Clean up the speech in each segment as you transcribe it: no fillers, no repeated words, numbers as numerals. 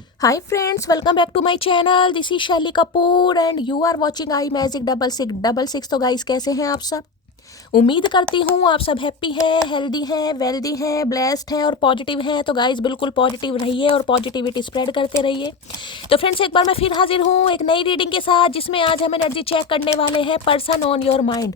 Hi friends, welcome back to my channel. This is Shelly Kapoor and you are watching I magic 6666। तो guys कैसे हैं आप सब? उम्मीद करती हूँ आप सब हैप्पी हैं, हेल्दी हैं, वेल्दी हैं, ब्लेस्ड हैं और पॉजिटिव हैं। तो गाइस बिल्कुल पॉजिटिव रहिए और पॉजिटिविटी स्प्रेड करते रहिए। तो फ्रेंड्स एक बार मैं फिर हाजिर हूँ एक नई रीडिंग के साथ, जिसमें आज हम एनर्जी चेक करने वाले हैं पर्सन ऑन योर माइंड।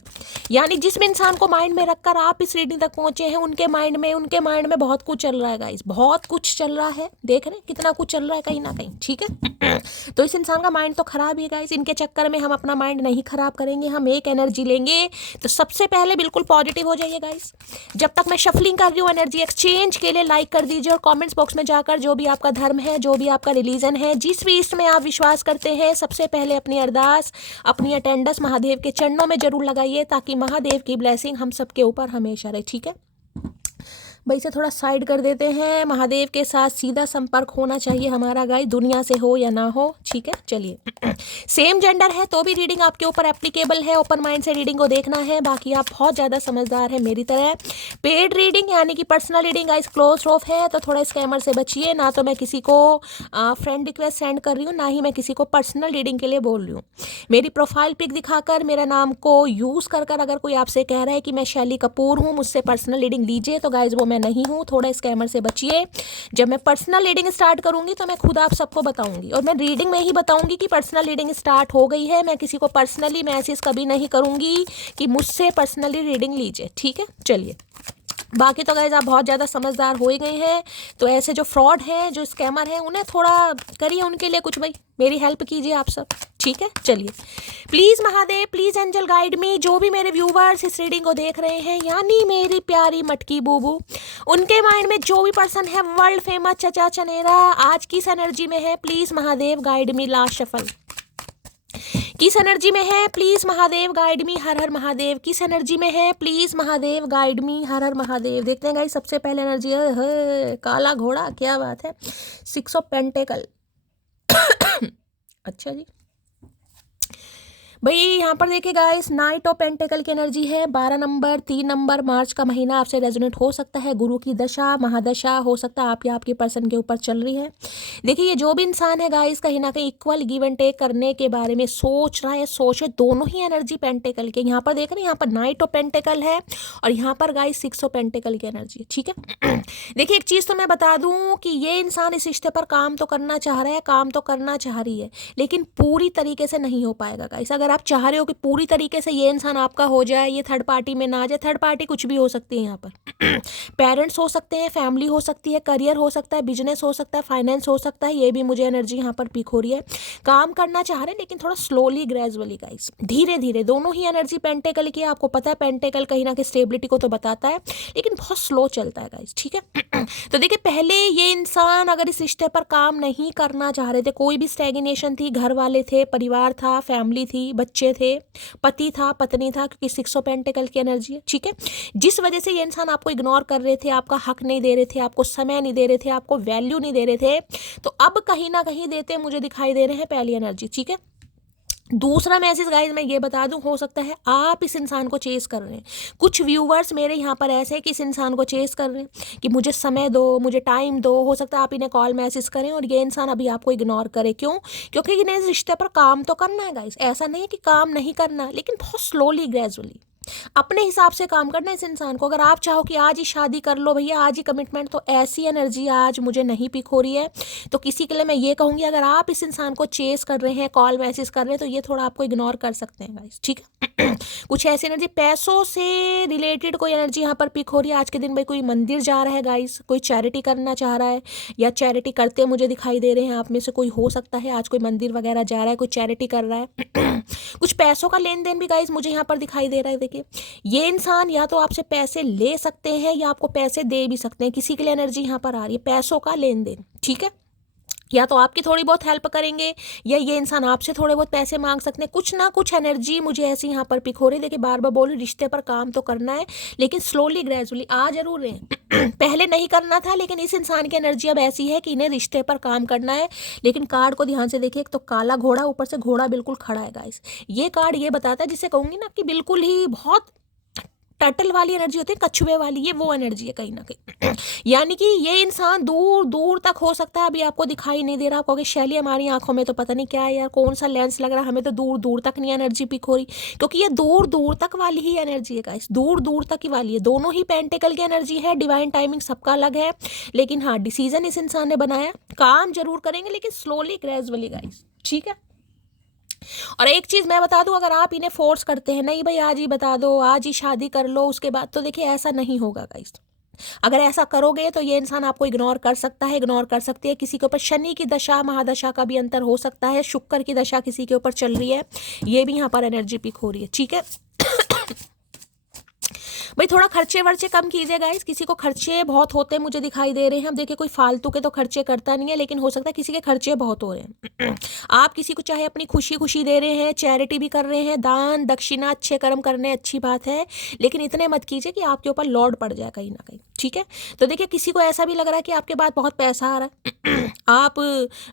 यानी जिस भी इंसान को माइंड में रखकर आप इस रीडिंग तक पहुंचे हैं, उनके माइंड में बहुत कुछ चल रहा है गाइस, बहुत कुछ चल रहा है। देख रहे हैं कितना कुछ चल रहा है कहीं ना कहीं, ठीक है। तो इस इंसान का माइंड तो खराब ही गाइस। इनके चक्कर में हम अपना माइंड नहीं खराब करेंगे, हम एक एनर्जी लेंगे। तो सबसे पहले बिल्कुल पॉजिटिव हो जाइए गाइस। जब तक मैं शफलिंग कर रही हूँ एनर्जी एक्सचेंज के लिए लाइक कर दीजिए और कमेंट्स बॉक्स में जाकर जो भी आपका धर्म है, जो भी आपका रिलीजन है, जिस भी इसमें आप विश्वास करते हैं, सबसे पहले अपनी अरदास, अपनी अटेंडेंस महादेव के चरणों में जरूर लगाइए, ताकि महादेव की ब्लेसिंग हम सबके ऊपर हमेशा रहे, ठीक है। भाई से थोड़ा साइड कर देते हैं। महादेव के साथ सीधा संपर्क होना चाहिए हमारा गाइस, दुनिया से हो या ना हो, ठीक है। चलिए सेम जेंडर है तो भी रीडिंग आपके ऊपर एप्लीकेबल है। ओपन माइंड से रीडिंग को देखना है, बाकी आप बहुत ज़्यादा समझदार हैं मेरी तरह। पेड रीडिंग यानी कि personal reading guys close of है, तो थोड़ा स्कैमर से बचिए। ना तो मैं किसी को फ्रेंड रिक्वेस्ट सेंड कर रही हूँ, ना ही मैं किसी को पर्सनल रीडिंग के लिए बोल रही हूँ। मेरी प्रोफाइल पिक दिखाकर मेरा नाम को यूज़ कर कर अगर कोई आपसे कह रहा है कि मैं शैली कपूर हूँ, मुझसे पर्सनल रीडिंग लीजिए, तो गाइज वो मैं नहीं हूँ। थोड़ा स्कैमर से बचिए। जब मैं पर्सनल रीडिंग स्टार्ट करूंगी तो मैं खुद आप सबको बताऊंगी, और मैं रीडिंग में ही बताऊंगी कि पर्सनल रीडिंग स्टार्ट हो गई है। मैं किसी को पर्सनली मैसेज कभी नहीं करूंगी कि मुझसे पर्सनली रीडिंग लीजिए, ठीक है। चलिए बाकी तो गाइज आप बहुत ज़्यादा समझदार हो ही गए हैं। तो ऐसे जो फ्रॉड हैं, जो स्कैमर हैं, उन्हें थोड़ा करिए उनके लिए कुछ, भाई मेरी हेल्प कीजिए आप सब, ठीक है। चलिए please Mahadev, please angel guide me. जो भी मेरे व्यूवर्स इस रीडिंग को देख रहे हैं, यानी मेरी प्यारी मटकी बूबू, उनके माइंड में जो भी पर्सन है वर्ल्ड फेमस चचा चनेरा आज किस एनर्जी में है, please Mahadev guide me. Last shuffle किस एनर्जी में है, प्लीज महादेव गाइड मी। हर हर महादेव किस एनर्जी में है, प्लीज महादेव गाइड मी। हर हर महादेव। देखते हैं गाइस सबसे पहले एनर्जी है काला घोड़ा, क्या बात है, 6 ऑफ पेंटेकल। अच्छा जी भाई यहाँ पर देखिए गाइस, नाइट ऑफ पेंटेकल की एनर्जी है। 12 नंबर 3 नंबर मार्च का महीना आपसे रेजोनेट हो सकता है। गुरु की दशा महादशा हो सकता है आप या आपके पर्सन के ऊपर चल रही है। देखिए ये जो भी इंसान है गाइस, कहीं ना कहीं इक्वल गिव एंड टेक करने के बारे में सोच रहा है, सोचे। दोनों ही एनर्जी पेंटेकल के यहाँ पर देख रहे हैं, यहाँ पर नाइट ऑफ पेंटेकल है और यहाँ पर गाइस 6 ऑफ पेंटेकल की एनर्जी है, ठीक है। देखिए एक चीज़ तो मैं बता दूं कि ये इंसान इस रिश्ते पर काम तो करना चाह रहा है, काम तो करना चाह रही है, लेकिन पूरी तरीके से नहीं हो पाएगा गाइस। अगर आप चाह रहे हो कि पूरी तरीके से ये इंसान आपका हो जाए, ये थर्ड पार्टी में ना आ जाए। थर्ड पार्टी कुछ भी हो सकती है यहाँ पर। पेरेंट्स हो सकते हैं, फैमिली हो सकती है, करियर हो सकता है, बिजनेस हो सकता है, फाइनेंस हो सकता है। ये भी मुझे एनर्जी यहाँ पर पिक हो रही है। काम करना चाह रहे हैं लेकिन थोड़ा स्लोली ग्रेजुअली गाइस, धीरे धीरे। दोनों ही एनर्जी पेंटेकल की है। आपको पता है पेंटेकल कहीं ना कहीं स्टेबिलिटी को तो बताता है, लेकिन बहुत स्लो चलता है गाइस, ठीक है। तो देखिए पहले ये इंसान अगर इस रिश्ते पर काम नहीं करना चाह रहे थे, कोई भी स्टैग्नेशन थी, घर वाले थे, परिवार था, फैमिली थी, बच्चे थे, पति था, पत्नी था, क्योंकि 6 ऑफ पेंटेकल की एनर्जी है, ठीक है। जिस वजह से ये इंसान आपको इग्नोर कर रहे थे, आपका हक नहीं दे रहे थे, आपको समय नहीं दे रहे थे, आपको वैल्यू नहीं दे रहे थे, तो अब कहीं ना कहीं देते मुझे दिखाई दे रहे हैं, पहली एनर्जी, ठीक है। दूसरा मैसेज गाइज मैं ये बता दूं, हो सकता है आप इस इंसान को चेस कर रहे हैं। कुछ व्यूवर्स मेरे यहाँ पर ऐसे हैं कि इस इंसान को चेस कर रहे हैं कि मुझे समय दो, मुझे टाइम दो। हो सकता है आप इन्हें कॉल मैसेज करें और ये इंसान अभी आपको इग्नोर करे। क्यों? क्योंकि इन्हें इस रिश्ते पर काम तो करना है गाइज। ऐसा नहीं है कि काम नहीं करना, लेकिन बहुत स्लोली ग्रेजुअली अपने हिसाब से काम करना है इस इंसान को। अगर आप चाहो कि आज ही शादी कर लो भैया, आज ही कमिटमेंट, तो ऐसी एनर्जी आज मुझे नहीं पिक हो रही है। तो किसी के लिए मैं ये कहूँगी, अगर आप इस इंसान को चेस कर रहे हैं, कॉल मैसेज कर रहे हैं, तो ये थोड़ा आपको इग्नोर कर सकते हैं गाइस, ठीक है। कुछ ऐसी एनर्जी पैसों से रिलेटेड कोई एनर्जी यहाँ पर पिक हो रही है आज के दिन। भाई कोई मंदिर जा रहा है गाइस, कोई चैरिटी करना चाह रहा है या चैरिटी करते मुझे दिखाई दे रहे हैं। आप में से कोई हो सकता है आज कोई मंदिर वगैरह जा रहा है, कोई चैरिटी कर रहा है। कुछ पैसों का लेन देन भी गाइस मुझे यहाँ पर दिखाई दे रहा है। देखिए ये इंसान या तो आपसे पैसे ले सकते हैं या आपको पैसे दे भी सकते हैं। किसी के लिए एनर्जी यहाँ पर आ रही है पैसों का लेन देन, ठीक है। या तो आपकी थोड़ी बहुत हेल्प करेंगे या ये इंसान आपसे थोड़े बहुत पैसे मांग सकते हैं। कुछ ना कुछ एनर्जी मुझे ऐसी यहाँ पर पिक हो रही है। देखिए बार बार बोलूं, रिश्ते पर काम तो करना है, लेकिन स्लोली ग्रेजुअली आ जरूर रहे हैं। पहले नहीं करना था, लेकिन इस इंसान की एनर्जी अब ऐसी है कि इन्हें रिश्ते पर काम करना है। लेकिन कार्ड को ध्यान से देखिए, एक तो काला घोड़ा, ऊपर से घोड़ा बिल्कुल खड़ा है गाइस। ये कार्ड ये बताता है, जिसे कहूंगी ना कि बिल्कुल ही बहुत टर्टल वाली एनर्जी होती है, कछुए वाली, ये वो एनर्जी है कहीं ना कहीं। यानी कि ये इंसान दूर दूर तक हो सकता है, अभी आपको दिखाई नहीं दे रहा, आप कहोगे शैली हमारी आंखों में तो पता नहीं क्या है यार, कौन सा लेंस लग रहा है, हमें तो दूर दूर तक नहीं एनर्जी पिक हो रही, क्योंकि ये दूर दूर तक वाली ही एनर्जी है गाइस, दूर दूर तक ही वाली है। दोनों ही पेंटिकल की एनर्जी है, डिवाइन टाइमिंग सबका अलग है, लेकिन हाँ डिसीजन इस इंसान ने बनाया, काम जरूर करेंगे लेकिन स्लोली ग्रेजुअली गाइस, ठीक है। और एक चीज मैं बता दूं, अगर आप इन्हें फोर्स करते हैं, नहीं भाई आज ही बता दो, आज ही शादी कर लो उसके बाद, तो देखिए ऐसा नहीं होगा गाइस। अगर ऐसा करोगे तो ये इंसान आपको इग्नोर कर सकता है, इग्नोर कर सकती है। किसी के ऊपर शनि की दशा महादशा का भी अंतर हो सकता है, शुक्र की दशा किसी के ऊपर चल रही है, ये भी यहाँ पर एनर्जी पिक हो रही है, ठीक है। भाई थोड़ा खर्चे वर्चे कम कीजिए गाइस, किसी को खर्चे बहुत होते हैं मुझे दिखाई दे रहे हैं। अब देखिए कोई फालतू के तो खर्चे करता नहीं है, लेकिन हो सकता है किसी के खर्चे बहुत हो रहे हैं। आप किसी को चाहे अपनी खुशी खुशी दे रहे हैं, चैरिटी भी कर रहे हैं, दान दक्षिणा अच्छे कर्म करने अच्छी बात है, लेकिन इतने मत कीजिए कि आपके ऊपर लोड पड़ जाए कहीं ना कहीं, ठीक है। तो देखिए किसी को ऐसा भी लग रहा है कि आपके पास बहुत पैसा आ रहा है, आप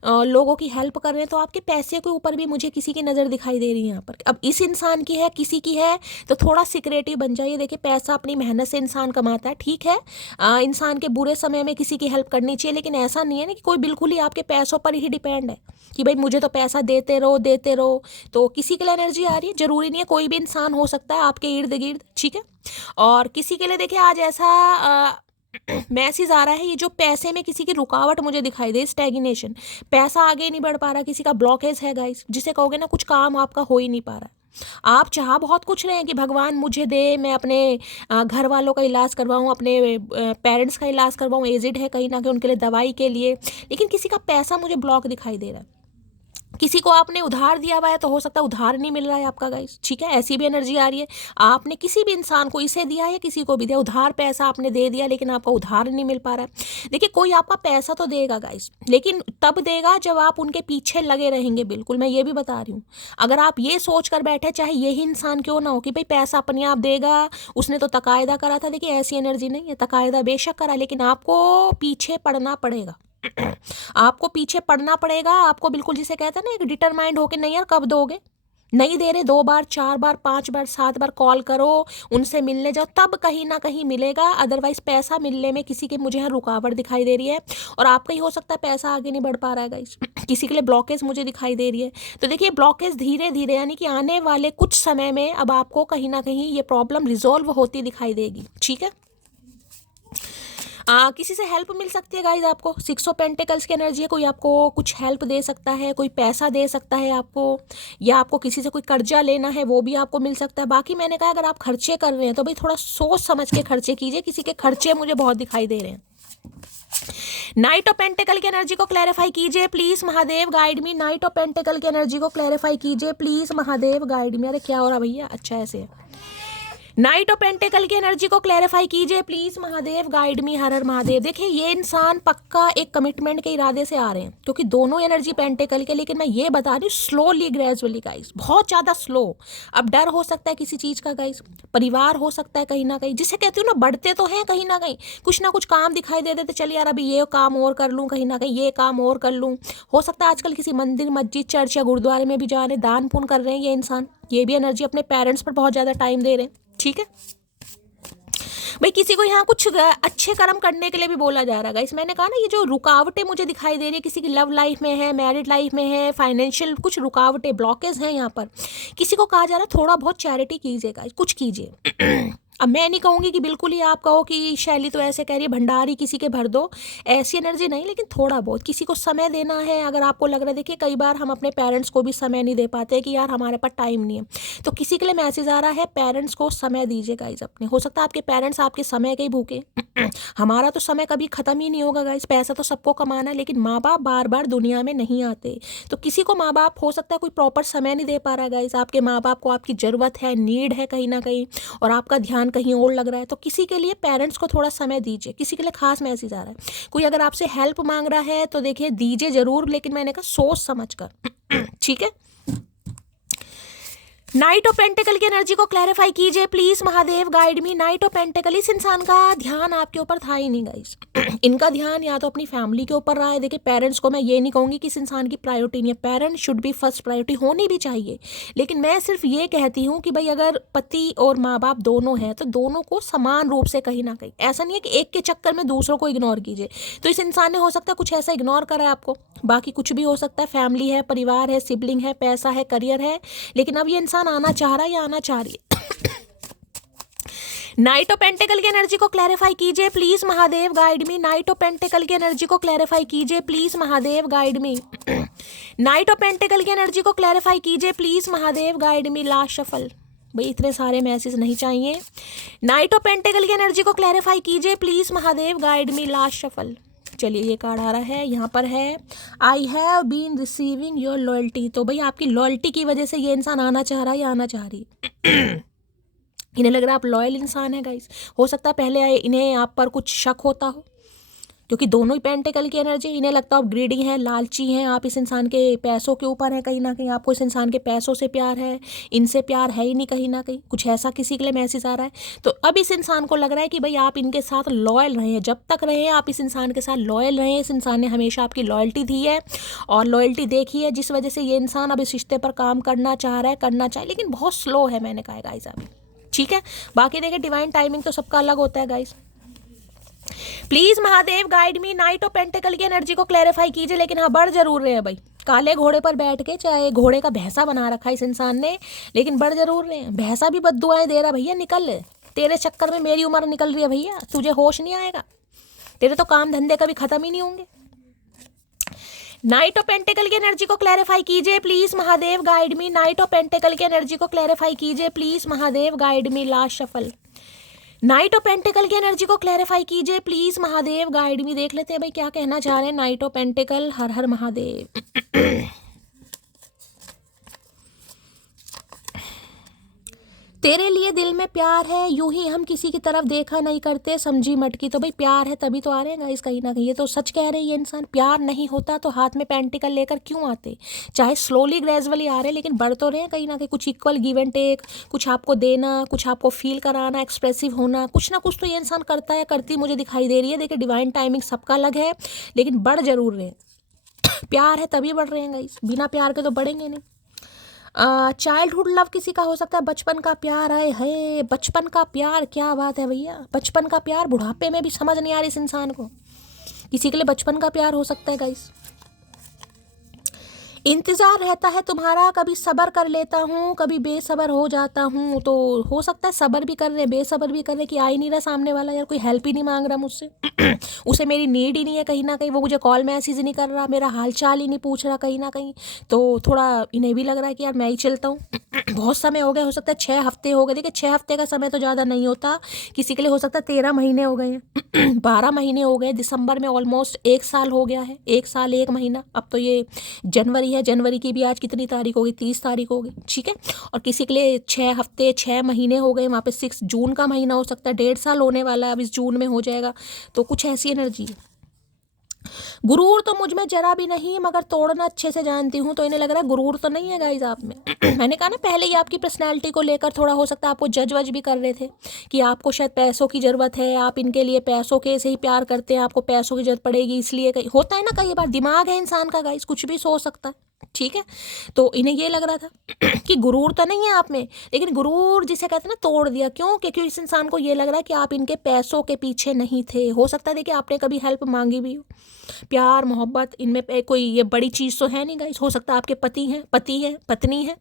लोगों की हेल्प कर रहे हैं, तो आपके पैसे के ऊपर भी मुझे किसी की नज़र दिखाई दे रही है यहाँ पर। अब इस इंसान की है, किसी की है, तो थोड़ा सिक्रेटिव बन जाइए। देखिए पैसा अपनी मेहनत से इंसान कमाता है, ठीक है। इंसान के बुरे समय में किसी की हेल्प करनी चाहिए, लेकिन ऐसा नहीं है ना कि कोई बिल्कुल ही आपके पैसों पर ही डिपेंड है कि भाई मुझे तो पैसा देते रहो देते रहो। तो किसी के लिए एनर्जी आ रही है, जरूरी नहीं है, कोई भी इंसान हो सकता है आपके इर्द गिर्द, ठीक है। और किसी के लिए देखिए आज ऐसा मैसेज आ रहा है, ये जो पैसे में किसी की रुकावट मुझे दिखाई दे, स्टैग्नेशन, पैसा आगे नहीं बढ़ पा रहा, किसी का ब्लॉकेज है गाइस, जिसे कहोगे ना कुछ काम आपका हो ही नहीं पा रहा है। आप चाह बहुत कुछ रहे हैं कि भगवान मुझे दे, मैं अपने घर वालों का इलाज करवाऊँ, अपने पेरेंट्स का इलाज करवाऊँ, एजिड है कहीं ना कहीं उनके लिए दवाई के लिए, लेकिन किसी का पैसा मुझे ब्लॉक दिखाई दे रहा है। किसी को आपने उधार दिया हुआ है, तो हो सकता है उधार नहीं मिल रहा है आपका गाइस, ठीक है, ऐसी भी एनर्जी आ रही है। आपने किसी भी इंसान को, इसे दिया है किसी को भी दिया उधार, पैसा आपने दे दिया लेकिन आपका उधार नहीं मिल पा रहा है। देखिए कोई आपका पैसा तो देगा गाइस, लेकिन तब देगा जब आप उनके पीछे लगे रहेंगे, बिल्कुल मैं ये भी बता रही हूँ। अगर आप ये सोच कर बैठे, चाहे यही इंसान क्यों ना हो, कि भाई पैसा अपने आप देगा, उसने तो तकायदा करा था, देखिए ऐसी एनर्जी नहीं है। तकायदा बेशक करा, लेकिन आपको पीछे पड़ना पड़ेगा। आपको पीछे पड़ना पड़ेगा, आपको बिल्कुल जिसे कहते हैं ना एक डिटरमाइंड होके, नहीं यार कब दोगे, नहीं दे रहे, 2 बार 4 बार 5 बार 7 बार कॉल करो, उनसे मिलने जाओ, तब कहीं ना कहीं मिलेगा। अदरवाइज पैसा मिलने में किसी के मुझे यहाँ रुकावट दिखाई दे रही है, और आपका ही हो सकता है पैसा आगे नहीं बढ़ पा रहा है गाइस, किसी के लिए ब्लॉकेज मुझे दिखाई दे रही है। तो देखिए ब्लॉकेज धीरे धीरे, यानी कि आने वाले कुछ समय में अब आपको कहीं ना कहीं ये प्रॉब्लम रिजॉल्व होती दिखाई देगी, ठीक है। किसी से हेल्प मिल सकती है गाइज आपको, 6 ऑफ पेंटिकल्स की एनर्जी है, कोई आपको कुछ हेल्प दे सकता है, कोई पैसा दे सकता है आपको, या आपको किसी से कोई कर्जा लेना है वो भी आपको मिल सकता है। बाकी मैंने कहा अगर आप खर्चे कर रहे हैं तो भाई थोड़ा सोच समझ के खर्चे कीजिए, किसी के खर्चे मुझे बहुत दिखाई दे रहे हैं। नाइट ऑफ पेंटिकल की एनर्जी को क्लैरिफाई कीजिए please Mahadev, guide me. Night of pentacle की एनर्जी को क्लैरिफाई कीजिए प्लीज महादेव, गाइड मी। अरे क्या हो रहा भैया, अच्छा ऐसे है। नाइट ऑफ पेंटिकल की एनर्जी को क्लैरिफाई कीजिए प्लीज महादेव, गाइड मी। हर हर महादेव। देखिए ये इंसान पक्का एक कमिटमेंट के इरादे से आ रहे हैं, क्योंकि दोनों एनर्जी पेंटिकल के, लेकिन मैं ये बता रही हूँ स्लोली ग्रेजुअली गाइस, बहुत ज्यादा स्लो। अब डर हो सकता है किसी चीज का गाइस, परिवार हो सकता है कहीं ना कहीं, जिसे कहती हूँ ना बढ़ते तो हैं कहीं ना कहीं, कुछ ना कुछ काम दिखाई दे देते, चल यार अभी ये काम और कर लूँ, कहीं ना कहीं ये काम और कर लूँ। हो सकता है आजकल किसी मंदिर मस्जिद चर्च या गुरुद्वारे में भी जा रहे, दान पुण्य कर रहे हैं ये इंसान, ये भी एनर्जी अपने पेरेंट्स पर बहुत ज्यादा टाइम दे रहे हैं, ठीक है। भाई किसी को यहाँ कुछ अच्छे कर्म करने के लिए भी बोला जा रहा है। इस मैंने कहा ना, ये जो रुकावटें मुझे दिखाई दे रही है, किसी की लव लाइफ में है, मैरिड लाइफ में है, फाइनेंशियल कुछ रुकावटें ब्लॉकेज हैं यहाँ पर, किसी को कहा जा रहा है थोड़ा बहुत चैरिटी कीजिएगा, कुछ कीजिए। अब मैं नहीं कहूँगी कि बिल्कुल ही आप कहो कि शैली तो ऐसे कह रही है भंडारी किसी के भर दो, ऐसी एनर्जी नहीं, लेकिन थोड़ा बहुत किसी को समय देना है। अगर आपको लग रहा है, देखिए कई बार हम अपने पेरेंट्स को भी समय नहीं दे पाते कि यार हमारे पास टाइम नहीं है, तो किसी के लिए मैसेज आ रहा है पेरेंट्स को समय दीजिए गाइज अपने। हो सकता है आपके पेरेंट्स आपके समय के ही भूखे, हमारा तो समय कभी खत्म ही नहीं होगा गाइज, पैसा तो सबको कमाना है, लेकिन माँ बाप बार बार दुनिया में नहीं आते। तो किसी को माँ बाप हो सकता है कोई प्रॉपर समय नहीं दे पा रहा है गाइज, आपके माँ बाप को आपकी ज़रूरत है, नीड है कहीं ना कहीं, और आपका ध्यान कहीं और लग रहा है, तो किसी के लिए पेरेंट्स को थोड़ा समय दीजिए। किसी के लिए खास मैसेज आ रहा है, कोई अगर आपसे हेल्प मांग रहा है तो देखिए दीजिए जरूर, लेकिन मैंने कहा सोच समझ कर, ठीक है। नाइट ऑफ पेंटिकल की एनर्जी को क्लैरिफाई कीजिए please Mahadev, guide me. Night of pentacle, इस इंसान का ध्यान आपके ऊपर था ही नहीं गाइस। इनका ध्यान या तो अपनी फैमिली के ऊपर रहा है। देखिए पेरेंट्स को मैं ये नहीं कहूंगी कि इस इंसान की प्रायोरिटी नहीं है, parents should be first priority, होनी भी चाहिए। लेकिन मैं सिर्फ ये कहती हूँ कि भाई अगर पति और माँ बाप दोनों हैं तो दोनों को समान रूप से कहीं ना कहीं, ऐसा नहीं है कि एक के चक्कर में दूसरों को इग्नोर कीजिए। तो इस इंसान ने हो सकता है कुछ ऐसा इग्नोर करा है आपको, बाकी कुछ भी हो सकता है, फैमिली है, परिवार है, सिबलिंग है, पैसा है, करियर है, लेकिन अब ये इंसान आना चाह रहा है या आना चाह रही है। नाइट ऑफ पेंटिकल की एनर्जी को क्लैरिफाई कीजिए please Mahadev, guide me. Night of pentacle की एनर्जी को क्लैरिफाई कीजिए please Mahadev, guide me. Night of pentacle की एनर्जी को क्लैरिफाई कीजिए please Mahadev, guide me. Last shuffle, भाई इतने सारे मैसेज नहीं चाहिए। नाइट ऑफ पेंटिकल की एनर्जी को क्लैरिफाई कीजिए please Mahadev, guide me. Last shuffle, चलिए ये कार्ड आ रहा है, यहाँ पर है I have been receiving your loyalty. तो भाई आपकी लॉयल्टी की वजह से ये इंसान आना चाह रहा है या आना चाह रही है। इन्हें लग रहा है आप लॉयल इंसान है गाइस। हो सकता है पहले इन्हें आप पर कुछ शक होता हो, क्योंकि दोनों ही पेंटिकल की एनर्जी, इन्हें लगता है आप ग्रीडी हैं, लालची हैं, आप इस इंसान के पैसों के ऊपर है, कहीं ना कहीं आपको इस इंसान के पैसों से प्यार है, इनसे प्यार है ही नहीं, कहीं ना कहीं कुछ ऐसा किसी के लिए मैसेज आ रहा है। तो अब इस इंसान को लग रहा है कि भाई आप इनके साथ लॉयल रहे हैं, जब तक रहे आप इस इंसान के साथ लॉयल रहे। इस इंसान ने हमेशा आपकी लॉयल्टी दी है और लॉयल्टी देखी है, जिस वजह से ये इंसान अब इस रिश्ते पर काम करना चाह रहा है, करना चाहे, लेकिन बहुत स्लो है, मैंने कहा गाइस अभी, ठीक है। बाकी देखिए डिवाइन टाइमिंग तो सबका अलग होता है guys. Please Mahadev, guide me. Night of pentacle की एनर्जी को क्लैरिफाई कीजिए, लेकिन हाँ बढ़ जरूर रहे हैं भाई, काले घोड़े पर बैठ के, चाहे घोड़े का भैंसा बना रखा है इस इंसान ने, लेकिन बढ़ जरूर रहे हैं। भैंसा भी बद्दुआएं दे रहा, भैया निकल, तेरे चक्कर में मेरी उम्र निकल रही है भैया, तुझे होश नहीं आएगा, तेरे तो काम धंधे कभी खत्म ही नहीं होंगे। नाइट ऑफ पेंटिकल की एनर्जी को क्लैरिफाई कीजिए please Mahadev, guide me. Night of pentacle की एनर्जी को क्लैरिफाई कीजिए please Mahadev, guide me. Last shuffle, night of pentacle की एनर्जी को क्लैरिफाई कीजिए प्लीज महादेव, गाइड मी। देख लेते हैं भाई क्या कहना चाह रहे हैं नाइट ऑफ पेंटिकल। हर हर महादेव। तेरे लिए दिल में प्यार है, यूं ही हम किसी की तरफ देखा नहीं करते, समझी मटकी। तो भाई प्यार है तभी तो आ रहे हैं गाइस, कहीं ना कहीं ये तो सच कह रहे हैं ये इंसान। प्यार नहीं होता तो हाथ में पेंटिकल लेकर क्यों आते, चाहे स्लोली ग्रेजुअली आ रहे हैं, लेकिन बढ़ तो रहे हैं कहीं ना कहीं। कुछ इक्वल गिव एंड टेक, कुछ आपको देना, कुछ आपको फील कराना, एक्सप्रेसिव होना, कुछ ना कुछ तो ये इंसान करता है, करती मुझे दिखाई दे रही है। देखिए डिवाइन टाइमिंग सबका अलग है, लेकिन बढ़ जरूर रहे हैं। प्यार है तभी बढ़ रहे हैं गाइस, बिना प्यार के तो बढ़ेंगे नहीं। चाइल्डहुड लव किसी का हो सकता है, बचपन का प्यार आए है, बचपन का प्यार, क्या बात है भैया, बचपन का प्यार बुढ़ापे में भी समझ नहीं आ रही इस इंसान को, किसी के लिए बचपन का प्यार हो सकता है गाइस। इंतजार रहता है तुम्हारा, कभी सब्र कर लेता हूँ, कभी बेसब्र हो जाता हूँ। तो हो सकता है सब्र भी कर रहे, बेसब्र भी कर रहे कि आ ही नहीं रहा सामने वाला, यार कोई हेल्प ही नहीं मांग रहा मुझसे। उसे मेरी नीड ही नहीं है कहीं ना कहीं, वो मुझे कॉल मैसेज नहीं कर रहा, मेरा हाल चाल ही नहीं पूछ रहा कहीं ना कहीं। तो थोड़ा इन्हें भी लग रहा है कि यार मैं ही चलता हूँ। बहुत समय हो गया, हो सकता है 6 हफ्ते हो गए। देखिए 6 हफ्ते का समय तो ज़्यादा नहीं होता, किसी के लिए हो सकता है 13 महीने हो गए हैं, 12 महीने हो गए, दिसंबर में ऑलमोस्ट 1 साल हो गया है, 1 साल 1 महीना। अब तो ये जनवरी है, जनवरी की भी आज कितनी तारीख होगी, 30 तारीख होगी, ठीक है। और किसी के लिए 6 हफ्ते 6 महीने हो गए, वहाँ पे 6 जून का महीना हो सकता है, 1.5 साल होने वाला है, अब इस जून में हो जाएगा। तो कुछ ऐसी एनर्जी है। गुरूर तो मुझ में जरा भी नहीं, मगर तोड़ना अच्छे से जानती हूँ। तो इन्हें लग रहा है गुरूर तो नहीं है गाइस आप में। मैंने कहा ना पहले ही आपकी पर्सनैलिटी को लेकर थोड़ा हो सकता है आपको जज वज भी कर रहे थे कि आपको शायद पैसों की ज़रूरत है, आप इनके लिए पैसों के से ही प्यार करते हैं, आपको पैसों की जरूरत पड़ेगी, इसलिए कहीं होता है ना, कई बार दिमाग है इंसान का गाइस, कुछ भी सोच सकता है, ठीक है। तो इन्हें ये लग रहा था कि गुरूर तो नहीं है आप में, लेकिन गुरूर जिसे कहते हैं ना तोड़ दिया। क्यों? क्योंकि इस इंसान को ये लग रहा है कि आप इनके पैसों के पीछे नहीं थे। हो सकता है देखिए आपने कभी हेल्प मांगी भी हो, प्यार मोहब्बत इनमें कोई ये बड़ी चीज़ तो है नहीं गाइस। हो सकता है आपके पति है, पत्नी है।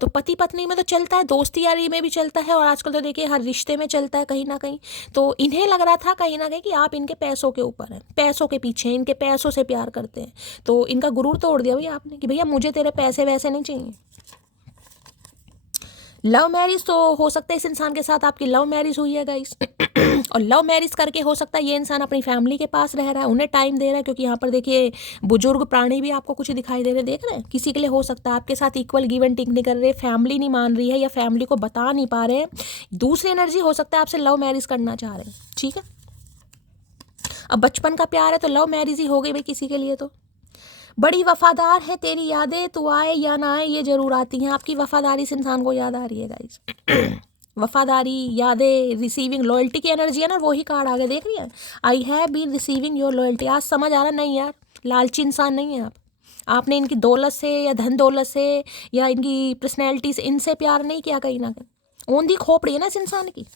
तो पति पत्नी में तो चलता है, दोस्ती यारी में भी चलता है, और आजकल तो देखिए हर रिश्ते में चलता है कहीं ना कहीं। तो इन्हें लग रहा था कहीं ना कहीं कि आप इनके पैसों के ऊपर हैं, पैसों के पीछे, इनके पैसों से प्यार करते हैं। तो इनका गुरूर तोड़ दिया भैया आपने कि भैया मुझे तेरे पैसे वैसे नहीं चाहिए। लव मैरिज तो हो सकता है इस इंसान के साथ आपकी लव मैरिज हुई है गाइस। और लव मैरिज करके हो सकता है ये इंसान अपनी फैमिली के पास रह रहा है, उन्हें टाइम दे रहा है, क्योंकि यहाँ पर देखिए बुजुर्ग प्राणी भी आपको कुछ दिखाई दे रहे हैं, देख रहे हैं। किसी के लिए हो सकता है आपके साथ इक्वल गिव एंड टेक नहीं कर रहे, फैमिली नहीं मान रही है या फैमिली को बता नहीं पा रहे हैं। दूसरी एनर्जी हो सकता है आपसे लव मैरिज करना चाह रहे हैं, ठीक है। अब बचपन का प्यार है तो लव मैरिज ही हो गई भाई किसी के लिए। तो बड़ी वफादार है तेरी यादें, तू आए या ना आए ये जरूर आती हैं। आपकी वफादारी से इंसान को याद आ रही है गाइस। वफादारी, यादें, रिसीविंग, लॉयल्टी की एनर्जी है ना, वही कार्ड आगे देख रही है। I have been receiving your loyalty. आज समझ आ रहा नहीं यार, लालची इंसान नहीं है आप। आपने इनकी दौलत से या धन दौलत से या इनकी पर्सनैलिटी से, इनसे प्यार नहीं किया कहीं ना कहीं। ओंधी खोपड़ी है ना इस इंसान की।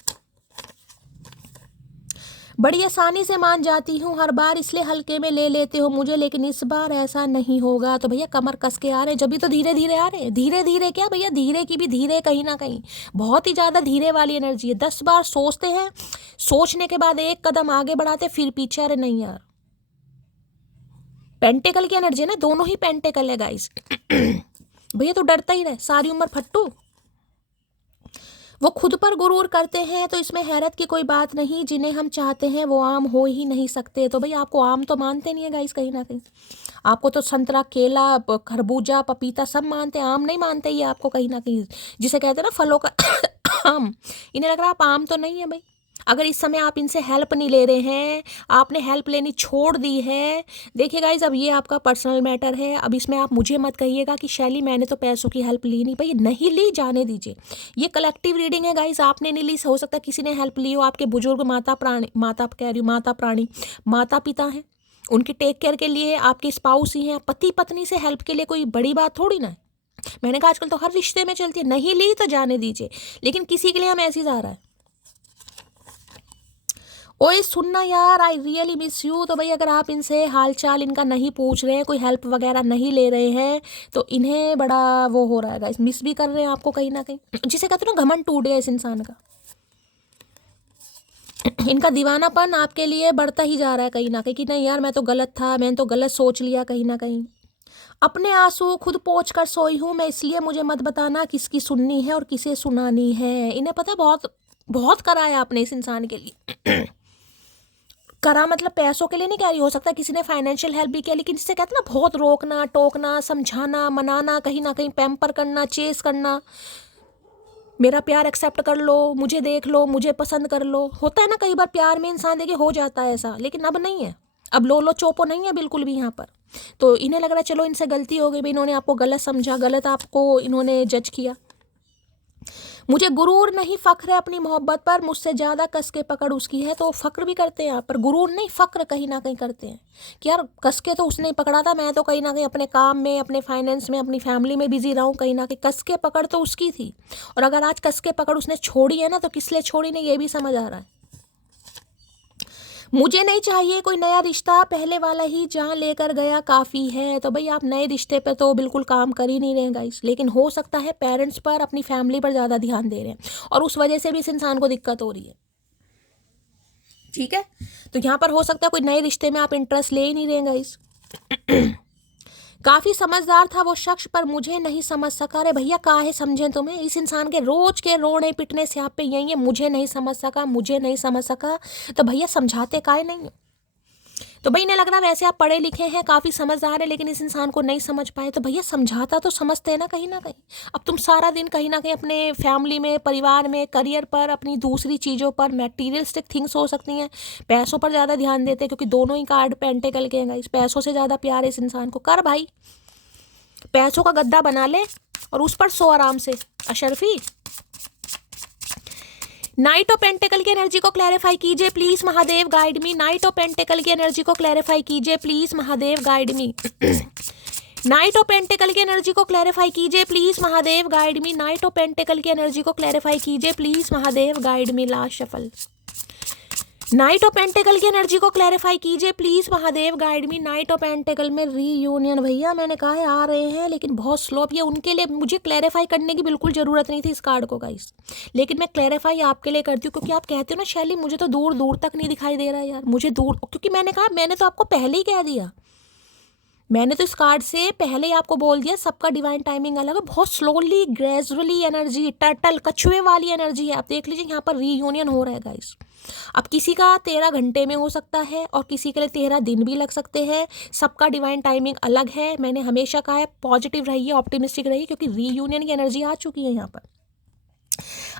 बड़ी आसानी से मान जाती हूँ हर बार, इसलिए हल्के में ले लेते हो मुझे, लेकिन इस बार ऐसा नहीं होगा। तो भैया कमर कस के आ रहे हैं, जब भी तो धीरे धीरे आ रहे हैं। धीरे धीरे क्या भैया, धीरे की भी धीरे कहीं ना कहीं, बहुत ही ज़्यादा धीरे वाली एनर्जी है। 10 बार सोचते हैं, सोचने के बाद एक कदम आगे बढ़ाते फिर पीछे। अरे नहीं यार, पेंटेकल की एनर्जी है ना, दोनों ही पेंटेकल है गाइस। भैया तो डरता ही रहे सारी उम्र फट्टू। वो खुद पर गुरूर करते हैं तो इसमें हैरत की कोई बात नहीं, जिन्हें हम चाहते हैं वो आम हो ही नहीं सकते। तो भाई आपको आम तो मानते नहीं है गाइस कहीं ना कहीं। आपको तो संतरा, केला, खरबूजा, पपीता सब मानते हैं, आम नहीं मानते ये आपको कहीं ना कहीं, जिसे कहते हैं ना फलों का आम। इन्हें लग रहा है आप आम तो नहीं है भाई। अगर इस समय आप इनसे हेल्प नहीं ले रहे हैं, आपने हेल्प लेनी छोड़ दी है। देखिए गाइज, अब ये आपका पर्सनल मैटर है। अब इसमें आप मुझे मत कहिएगा कि शैली मैंने तो पैसों की हेल्प ली नहीं। भाई नहीं ली, जाने दीजिए। ये कलेक्टिव रीडिंग है गाइज, आपने नहीं ली, हो सकता है किसी ने हेल्प ली हो। आपके बुजुर्ग, माता प्राणी, माता पिता हैं, उनकी टेक केयर के लिए आपके स्पाउस ही हैं। पति पत्नी से हेल्प के लिए कोई बड़ी बात थोड़ी ना है। मैंने कहा आजकल तो हर रिश्ते में चलती है, नहीं ली तो जाने दीजिए। लेकिन किसी के लिए हम ऐसे जा रहा है, ओए सुनना यार, आई रियली मिस यू। तो भाई अगर आप इनसे हालचाल इनका नहीं पूछ रहे हैं, कोई हेल्प वगैरह नहीं ले रहे हैं, तो इन्हें बड़ा वो हो रहा है गाइस, मिस भी कर रहे हैं आपको कहीं ना कहीं। जिसे कहते हैं ना घमंड टूट गया इस इंसान का। इनका दीवानापन आपके लिए बढ़ता ही जा रहा है कहीं ना कहीं, कि नहीं यार मैं तो गलत था, मैंने तो गलत सोच लिया कहीं ना कहीं। अपने आंसू खुद पोंछ कर सोई हूँ मैं, इसलिए मुझे मत बताना किसकी सुननी है और किसे सुनानी है। इन्हें पता, बहुत बहुत करा है आपने इस इंसान के लिए। करा मतलब पैसों के लिए नहीं कह रही, हो सकता है किसी ने फाइनेंशियल हेल्प भी किया, लेकिन जिसे कहते हैं ना बहुत रोकना टोकना, समझाना, मनाना, कहीं ना कहीं पैम्पर करना, चेस करना, मेरा प्यार एक्सेप्ट कर लो, मुझे देख लो, मुझे पसंद कर लो। होता है ना कई बार प्यार में इंसान देखिए हो जाता है ऐसा, लेकिन अब नहीं है। अब लो चोपो नहीं है बिल्कुल भी यहाँ पर। तो इन्हें लग रहा है चलो इनसे गलती हो गई भाई, इन्होंने आपको गलत समझा, गलत आपको इन्होंने जज किया। मुझे गुरूर नहीं, फख्र है अपनी मोहब्बत पर, मुझसे ज़्यादा कस के पकड़ उसकी है। तो फख्र भी करते हैं यहाँ पर, गुरूर नहीं फख्र कहीं ना कहीं करते हैं कि यार कस के तो उसने पकड़ा था, मैं तो कहीं ना कहीं अपने काम में, अपने फाइनेंस में, अपनी फैमिली में बिजी रहा हूँ। कहीं ना कहीं कस के पकड़ तो उसकी थी, और अगर आज कस के पकड़ उसने छोड़ी है ना, तो किस लिए छोड़ी नहीं ये भी समझ आ रहा है। मुझे नहीं चाहिए कोई नया रिश्ता, पहले वाला ही जहाँ लेकर गया काफ़ी है। तो भाई आप नए रिश्ते पे तो बिल्कुल काम कर ही नहीं रहे गाइस, लेकिन हो सकता है पेरेंट्स पर, अपनी फैमिली पर ज़्यादा ध्यान दे रहे हैं, और उस वजह से भी इस इंसान को दिक्कत हो रही है। ठीक है, तो यहाँ पर हो सकता है कोई नए रिश्ते में आप इंटरेस्ट ले ही नहीं रहे गाइस। काफ़ी समझदार था वो शख्स, पर मुझे नहीं समझ सका। अरे भैया काहे समझें तुम्हें, इस इंसान के रोज के रोने पिटने से आप पे यही है, मुझे नहीं समझ सका, मुझे नहीं समझ सका। तो भैया समझाते काहे नहीं। तो भाई इन्हें लग रहा है वैसे आप पढ़े लिखे हैं, काफ़ी समझदार है, लेकिन इस इंसान को नहीं समझ पाए। तो भैया समझाता तो समझते हैं ना कहीं ना कहीं। अब तुम सारा दिन कहीं ना कहीं अपने फैमिली में, परिवार में, करियर पर, अपनी दूसरी चीज़ों पर, मटेरियलिस्टिक थिंग्स हो सकती हैं, पैसों पर ज़्यादा ध्यान देते हैं, क्योंकि दोनों ही कार्ड पेंटेकल के हैं गाइस। पैसों से ज़्यादा प्यार है इस इंसान को। कर भाई, पैसों का गद्दा बना ले और उस पर सो आराम से अशरफी। नाइट ऑफ पेंटेकल की एनर्जी को क्लैरिफाई कीजिए please Mahadev, guide me. Night of pentacle की एनर्जी को क्लैरिफाई कीजिए please Mahadev, guide me. Night of pentacle की एनर्जी को क्लैरिफाई कीजिए please Mahadev, guide me. Night of pentacle की एनर्जी को क्लैरिफाई कीजिए please Mahadev, guide me. Last shuffle. Night of pentacle की एनर्जी को क्लैरिफाई कीजिए please Mahadev, guide me. Night of pentacle में रीयूनियन, भैया मैंने कहा है आ रहे हैं, लेकिन बहुत स्लो। ये उनके लिए मुझे क्लैरिफाई करने की बिल्कुल ज़रूरत नहीं थी इस कार्ड को गाइस, लेकिन मैं क्लैरिफाई आपके लिए करती हूँ, क्योंकि आप कहते हो ना शैली मुझे तो दूर दूर तक नहीं दिखाई दे रहा यार, मुझे दूर, क्योंकि मैंने कहा, मैंने तो आपको पहले ही कह दिया, मैंने तो इस कार्ड से पहले ही आपको बोल दिया सबका डिवाइन टाइमिंग अलग है। बहुत स्लोली ग्रेजुअली एनर्जी, टर्टल कछुए वाली एनर्जी है। आप देख लीजिए यहाँ पर रीयूनियन हो रहा है गाइस। अब किसी का 13 घंटे में हो सकता है और किसी के लिए 13 दिन भी लग सकते हैं। सबका डिवाइन टाइमिंग अलग है। मैंने हमेशा कहा है पॉजिटिव रहिए, ऑप्टिमिस्टिक रहिए, क्योंकि रीयूनियन की एनर्जी आ चुकी है यहाँ पर।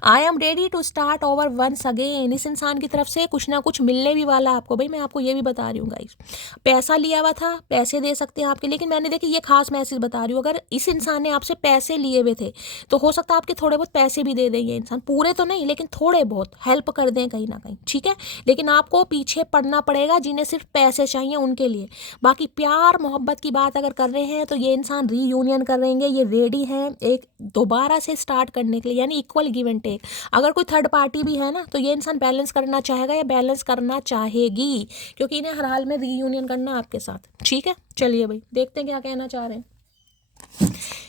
I am ready to start over once again. इस इंसान की तरफ से कुछ ना कुछ मिलने भी वाला आपको। भाई मैं आपको ये भी बता रही हूँ गाइस, पैसा लिया हुआ था, पैसे दे सकते हैं आपके, लेकिन मैंने देखिए ये खास मैसेज बता रही हूँ, अगर इस इंसान ने आपसे पैसे लिए हुए थे तो हो सकता है आपके थोड़े बहुत पैसे भी दे दें ये इंसान, पूरे तो नहीं लेकिन थोड़े बहुत हेल्प कर दें कहीं ना कहीं, ठीक है। लेकिन आपको पीछे पड़ना पड़ेगा जिन्हें सिर्फ पैसे चाहिए उनके लिए। बाकी प्यार मोहब्बत की बात अगर कर रहे हैं तो ये इंसान रीयूनियन करेंगे, ये रेडी है एक दोबारा से स्टार्ट करने के लिए, यानी इक्वल गिव एंड टेक। अगर कोई थर्ड पार्टी भी है ना तो ये इंसान बैलेंस करना चाहेगा या बैलेंस करना चाहेगी, क्योंकि इन्हें हर हाल में रीयूनियन करना आपके साथ, ठीक है। चलिए भाई देखते हैं क्या कहना चाह रहे हैं।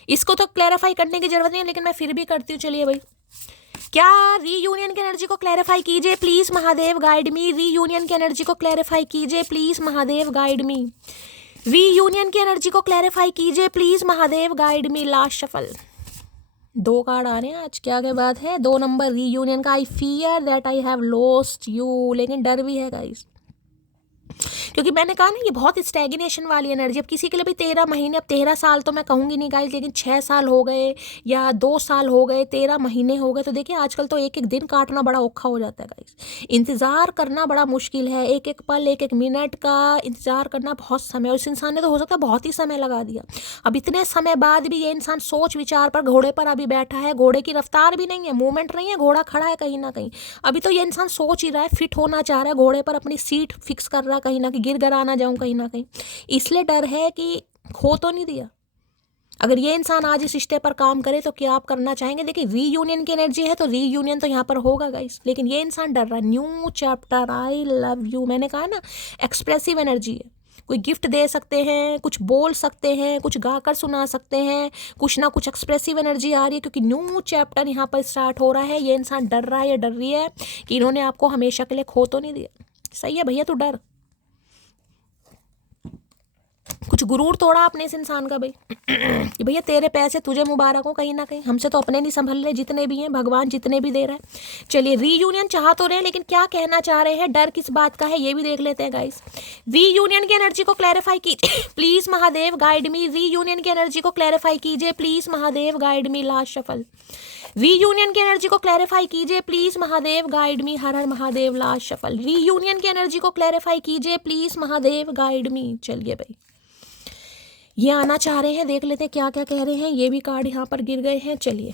इसको तो क्लैरिफाई करने की जरूरत नहीं है लेकिन मैं फिर भी करती हूँ। चलिए भाई, क्या रीयूनियन की एनर्जी को क्लैरिफाई कीजिए please Mahadev guide me. Reunion की एनर्जी को क्लैरिफाई कीजिए please Mahadev guide me. Reunion की एनर्जी को क्लैरिफाई कीजिए please Mahadev guide me. Last shuffle, 2 card आ रहे हैं आज, क्या बात है। 2 नंबर रीयूनियन का। I fear that I have lost you, लेकिन डर भी है गाइस, क्योंकि मैंने कहा ना ये बहुत स्टैग्नेशन वाली एनर्जी। अब किसी के लिए भी 13 महीने, अब 13 साल तो मैं कहूँगी नहीं गाइस, लेकिन 6 साल हो गए या 2 साल हो गए, 13 महीने हो गए, तो देखिए आजकल तो एक एक दिन काटना बड़ा औखा हो जाता है गाइस। इंतज़ार करना बड़ा मुश्किल है, एक एक पल एक एक मिनट का इंतज़ार करना बहुत समय, और इस इंसान ने तो हो सकता है बहुत ही समय लगा दिया। अब इतने समय बाद भी ये इंसान सोच विचार पर घोड़े पर अभी बैठा है, घोड़े की रफ्तार भी नहीं है, मूवमेंट नहीं है, घोड़ा खड़ा है कहीं ना कहीं। अभी तो ये इंसान सोच ही रहा है, फिट होना चाह रहा है घोड़े पर, अपनी सीट फिक्स कर रहा है कहीं ना कहीं, गिर गिरा ना जाऊं कहीं ना कहीं, इसलिए डर है कि खो तो नहीं दिया। अगर ये इंसान आज इस रिश्ते पर काम करे तो क्या आप करना चाहेंगे। देखिए रीयूनियन की एनर्जी है तो रीयूनियन तो यहाँ पर होगा गाइस, लेकिन ये इंसान डर रहा है। New chapter, I love you, मैंने कहा ना एक्सप्रेसिव एनर्जी है। कोई गिफ्ट दे सकते हैं, कुछ बोल सकते हैं, कुछ गाकर सुना सकते हैं, कुछ ना कुछ एक्सप्रेसिव एनर्जी आ रही है, क्योंकि न्यू चैप्टर यहाँ पर स्टार्ट हो रहा है। ये इंसान डर रहा है या डर रही है कि इन्होंने आपको हमेशा के लिए खो तो नहीं दिया। सही है भैया, तू डर, कुछ गुरूर तोड़ा आपने इस इंसान का भाई कि भैया तेरे पैसे तुझे मुबारक हो, कहीं ना कहीं हमसे तो अपने नहीं संभल रहे, जितने भी हैं भगवान जितने भी दे रहा है। चलिए रीयूनियन चाह तो रहे लेकिन क्या कहना चाह रहे हैं, डर किस बात का है ये भी देख लेते हैं गाइस। रीयूनियन की एनर्जी को क्लैरिफाई कीजिए please Mahadev guide me. Reunion की एनर्जी को क्लैरिफाई कीजिए please Mahadev guide me. Last shuffle, reunion की एनर्जी को क्लैरिफाई कीजिए please Mahadev guide me. Her her Mahadev. Last shuffle, reunion की एनर्जी को क्लैरिफाई कीजिए प्लीज महादेव गाइड मी। चलिए भाई, ये आना चाह रहे हैं, देख लेते हैं क्या क्या कह रहे हैं। ये भी कार्ड यहाँ पर गिर गए हैं। चलिए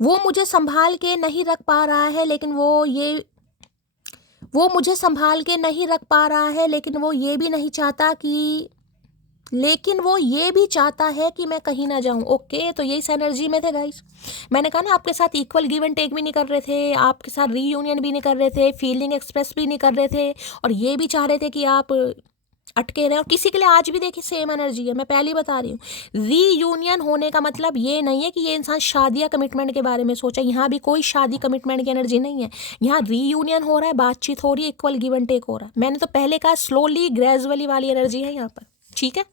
वो मुझे संभाल के नहीं रख पा रहा है लेकिन वो मुझे संभाल के नहीं रख पा रहा है, लेकिन वो ये भी नहीं चाहता कि लेकिन वो ये भी चाहता है कि मैं कहीं ना जाऊं। ओके, तो ये इस एनर्जी में थे गाइस। मैंने कहा ना आपके साथ इक्वल गिव एंड टेक भी नहीं कर रहे थे, आपके साथ रीयूनियन भी नहीं कर रहे थे, फीलिंग एक्सप्रेस भी नहीं कर रहे थे, और ये भी चाह रहे थे कि आप अटके रहे। और किसी के लिए आज भी देखिए सेम एनर्जी है, मैं पहले ही बता रही हूँ। रीयूनियन होने का मतलब ये नहीं है कि ये इंसान शादी या कमिटमेंट के बारे में सोचा, यहाँ भी कोई शादी कमिटमेंट की एनर्जी नहीं है। यहाँ रीयूनियन हो रहा है, बातचीत हो रही है, इक्वल गिव एंड टेक हो रहा है। मैंने तो पहले कहा स्लोली ग्रेजुअली वाली एनर्जी है यहाँ पर, ठीक है।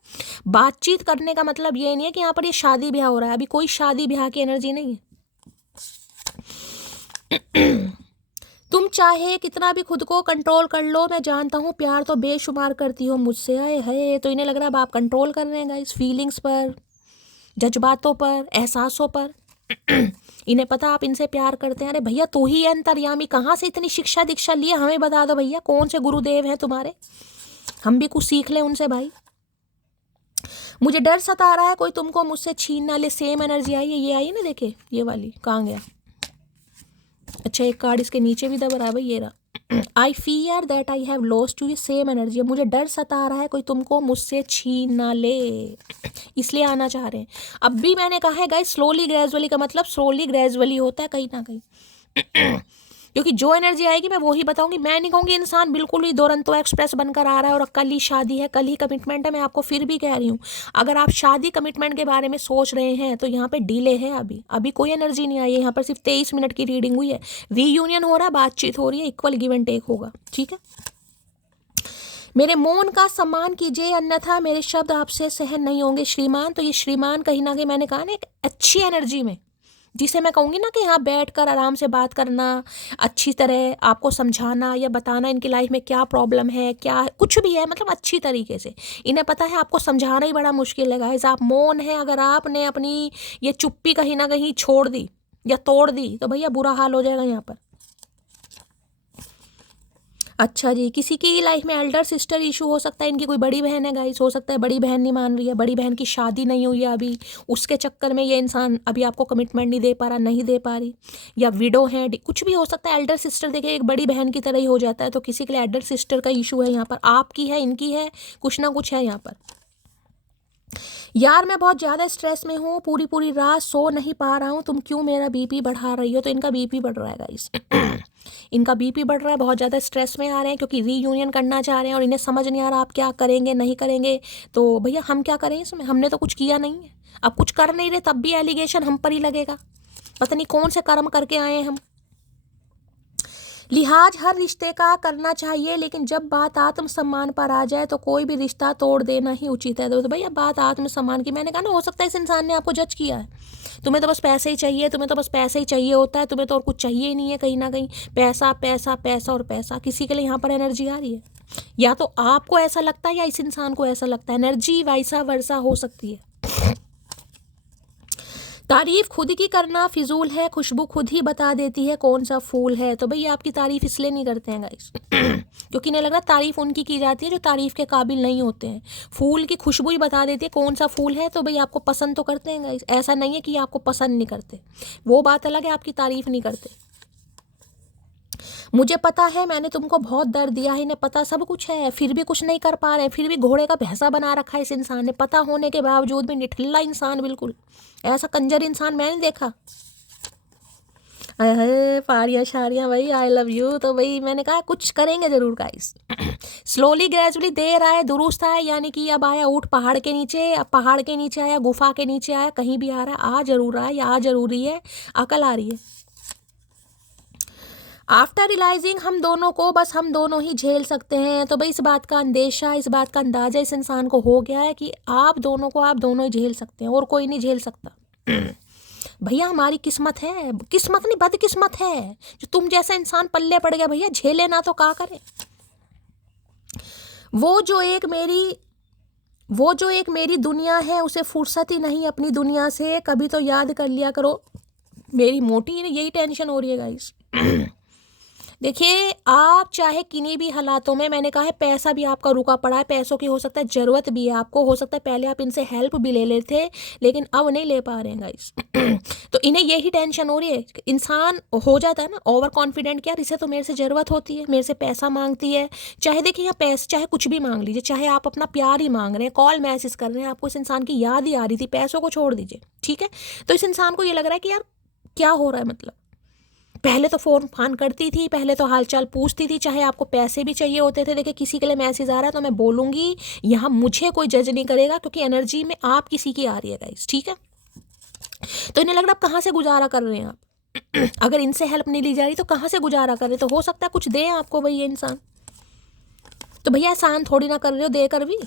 बातचीत करने का मतलब ये नहीं है कि यहाँ पर ये शादी ब्याह हो रहा है, अभी कोई शादी ब्याह की एनर्जी नहीं है। तुम चाहे कितना भी खुद को कंट्रोल कर लो, मैं जानता हूँ प्यार तो बेशुमार करती हो मुझसे। आए है, तो इन्हें लग रहा है अब आप कंट्रोल कर रहे हैं गाइस, फीलिंग्स पर, जज्बातों पर, एहसासों पर। इन्हें पता आप इनसे प्यार करते हैं। अरे भैया तू ही अंतर्यामी, कहाँ से इतनी शिक्षा दीक्षा ली है, हमें बता दो भैया, कौन से गुरुदेव हैं तुम्हारे, हम भी कुछ सीख लें उनसे भाई। मुझे डर सता रहा है कोई तुमको मुझसे छीन ना ले। सेम एनर्जी आई है, ये आई है ना, देखे ये वाली कहाँ गया। अच्छा, एक कार्ड इसके नीचे भी दब रहा है भाई, ये रहा। I fear that I have lost you, ये सेम एनर्जी है। मुझे डर सता रहा है कोई तुमको मुझसे छीन ना ले, इसलिए आना चाह रहे हैं। अब भी मैंने कहा है गाइस, स्लोली ग्रेजुअली का मतलब स्लोली ग्रेजुअली होता है कहीं ना कहीं। क्योंकि जो एनर्जी आएगी मैं वो ही बताऊंगी। मैं नहीं कहूँगी इंसान बिल्कुल ही दुरंतो एक्सप्रेस बनकर आ रहा है और कल ही शादी है, कल ही कमिटमेंट है। मैं आपको फिर भी कह रही हूँ, अगर आप शादी कमिटमेंट के बारे में सोच रहे हैं तो यहाँ पे डिले है, अभी कोई एनर्जी नहीं आई है। यहाँ पर सिर्फ 23 मिनट की रीडिंग हुई है। रीयूनियन हो रहा है, बातचीत हो रही है, इक्वल गिव एंड टेक होगा, ठीक है। मेरे मौन का सम्मान कीजिए, अन्यथा मेरे शब्द आपसे सहन नहीं होंगे श्रीमान। तो ये श्रीमान कहीं ना कहीं मैंने कहा ना एक अच्छी एनर्जी में, जिसे मैं कहूँगी ना कि यहाँ बैठकर आराम से बात करना, अच्छी तरह आपको समझाना या बताना इनकी लाइफ में क्या प्रॉब्लम है, क्या कुछ भी है, मतलब अच्छी तरीके से। इन्हें पता है आपको समझाना ही बड़ा मुश्किल है गाइस। आप मौन है, अगर आपने अपनी ये चुप्पी कहीं ना कहीं छोड़ दी या तोड़ दी तो भैया बुरा हाल हो जाएगा यहाँ पर। अच्छा जी, किसी की लाइफ में एल्डर सिस्टर इशू हो सकता है, इनकी कोई बड़ी बहन है गाइस, हो सकता है बड़ी बहन नहीं मान रही है, बड़ी बहन की शादी नहीं हुई है अभी, उसके चक्कर में ये इंसान अभी आपको कमिटमेंट नहीं दे पा रहा, नहीं दे पा रही, या विडो है, कुछ भी हो सकता है। एल्डर सिस्टर देखिए एक बड़ी बहन की तरह ही हो जाता है, तो किसी के लिए एल्डर सिस्टर का इशू है यहाँ पर, आपकी है, इनकी है, कुछ ना कुछ है यहाँ पर। यार मैं बहुत ज़्यादा स्ट्रेस में हूँ, पूरी पूरी रात सो नहीं पा रहा हूँ, तुम क्यों मेरा बीपी बढ़ा रही हो। तो इनका बीपी बढ़ रहा है गाइस इनका बीपी बढ़ रहा है, बहुत ज़्यादा स्ट्रेस में आ रहे हैं क्योंकि रीयूनियन करना चाह रहे हैं और इन्हें समझ नहीं आ रहा आप क्या करेंगे नहीं करेंगे। तो भैया हम क्या करें इसमें, हमने तो कुछ किया नहीं है, अब कुछ कर नहीं रहे तब भी एलिगेशन हम पर ही लगेगा, पता नहीं कौन से कर्म करके आए हैं हम। लिहाज हर रिश्ते का करना चाहिए, लेकिन जब बात आत्मसम्मान पर आ जाए तो कोई भी रिश्ता तोड़ देना ही उचित है। तो भैया बात आत्मसम्मान की, मैंने कहा ना हो सकता है इस इंसान ने आपको जज किया है, तुम्हें तो बस पैसे ही चाहिए, तुम्हें तो बस पैसे ही चाहिए होता है, तुम्हें तो और कुछ चाहिए ही नहीं है, कहीं ना कहीं पैसा पैसा पैसा और पैसा। किसी के लिए यहाँ पर एनर्जी आ रही है, या तो आपको ऐसा लगता है या इस इंसान को ऐसा लगता है, एनर्जी वैसा वर्सा हो सकती है। तारीफ खुद की करना फिजूल है, खुशबू खुद ही बता देती है कौन सा फूल है। तो भैया आपकी तारीफ इसलिए नहीं करते हैं गाइस क्योंकि इन्हें लग रहा है तारीफ उनकी की जाती है जो तारीफ के काबिल नहीं होते हैं। फूल की खुशबू ही बता देती है कौन सा फूल है, तो भैया आपको पसंद तो करते हैं गाइस, ऐसा नहीं है कि आपको पसंद नहीं करते, वो बात अलग है, आपकी तारीफ नहीं करते। मुझे पता है मैंने तुमको बहुत दर्द दिया है, इन्हें पता सब कुछ है, फिर भी कुछ नहीं कर पा रहे हैं, फिर भी घोड़े का भैंसा बना रखा है इस इंसान ने, पता होने के बावजूद भी निठल्ला इंसान, बिल्कुल ऐसा कंजर इंसान मैंने देखा। अरे पारियाँ शारियाँ भाई, आई लव यू। तो भाई मैंने कहा कुछ करेंगे जरूर गाइस स्लोली ग्रेजुअली देर आए दुरुस्त आए, यानी कि अब आया ऊँट पहाड़ के नीचे, अब पहाड़ के नीचे आया, गुफा के नीचे आया, कहीं भी आ रहा है, आ जरूर रहा है या आ जरूरी है, अकल आ रही है। आफ्टर रियलाइजिंग हम दोनों को बस हम दोनों ही झेल सकते हैं। तो भाई इस बात का अंदेशा, इस बात का अंदाजा इस इंसान को हो गया है कि आप दोनों को आप दोनों ही झेल सकते हैं और कोई नहीं झेल सकता भैया हमारी किस्मत है, किस्मत नहीं बदकिस्मत है जो तुम जैसा इंसान पल्ले पड़ गया। भैया झेले ना तो क्या करें। वो जो एक मेरी दुनिया है उसे फुर्सत ही नहीं अपनी दुनिया से, कभी तो याद कर लिया करो मेरी मोटी। यही टेंशन हो रही है गाइस देखिए आप चाहे किन्हीं भी हालातों में, मैंने कहा है पैसा भी आपका रुका पड़ा है, पैसों की हो सकता है ज़रूरत भी है आपको, हो सकता है पहले आप इनसे हेल्प भी ले लेते लेकिन अब नहीं ले पा रहे हैं गाइस तो इन्हें यही टेंशन हो रही है। इंसान हो जाता है ना ओवर कॉन्फिडेंट, क्या इसे तो मेरे से ज़रूरत होती है, मेरे से पैसा मांगती है, चाहे देखिए यहाँ पैसे चाहे कुछ भी मांग लीजिए, चाहे आप अपना प्यार ही मांग रहे हैं, कॉल मैसेज कर रहे हैं, आपको इस इंसान की याद ही आ रही थी, पैसों को छोड़ दीजिए ठीक है। तो इस इंसान को ये लग रहा है कि यार क्या हो रहा है, मतलब पहले तो फ़ोन फान करती थी, पहले तो हालचाल पूछती थी, चाहे आपको पैसे भी चाहिए होते थे। देखिए किसी के लिए मैसेज आ रहा है तो मैं बोलूँगी, यहाँ मुझे कोई जज नहीं करेगा क्योंकि एनर्जी में आप किसी की आ रही है गाइस ठीक है। तो इन्हें लग रहा है आप कहाँ से गुजारा कर रहे हैं आप अगर इनसे हेल्प नहीं ली जा रही तो कहाँ से गुजारा कर रहे, तो हो सकता है कुछ दें आपको भाई ये इंसान। तो भैया एहसान थोड़ी ना कर रहे हो देकर भी।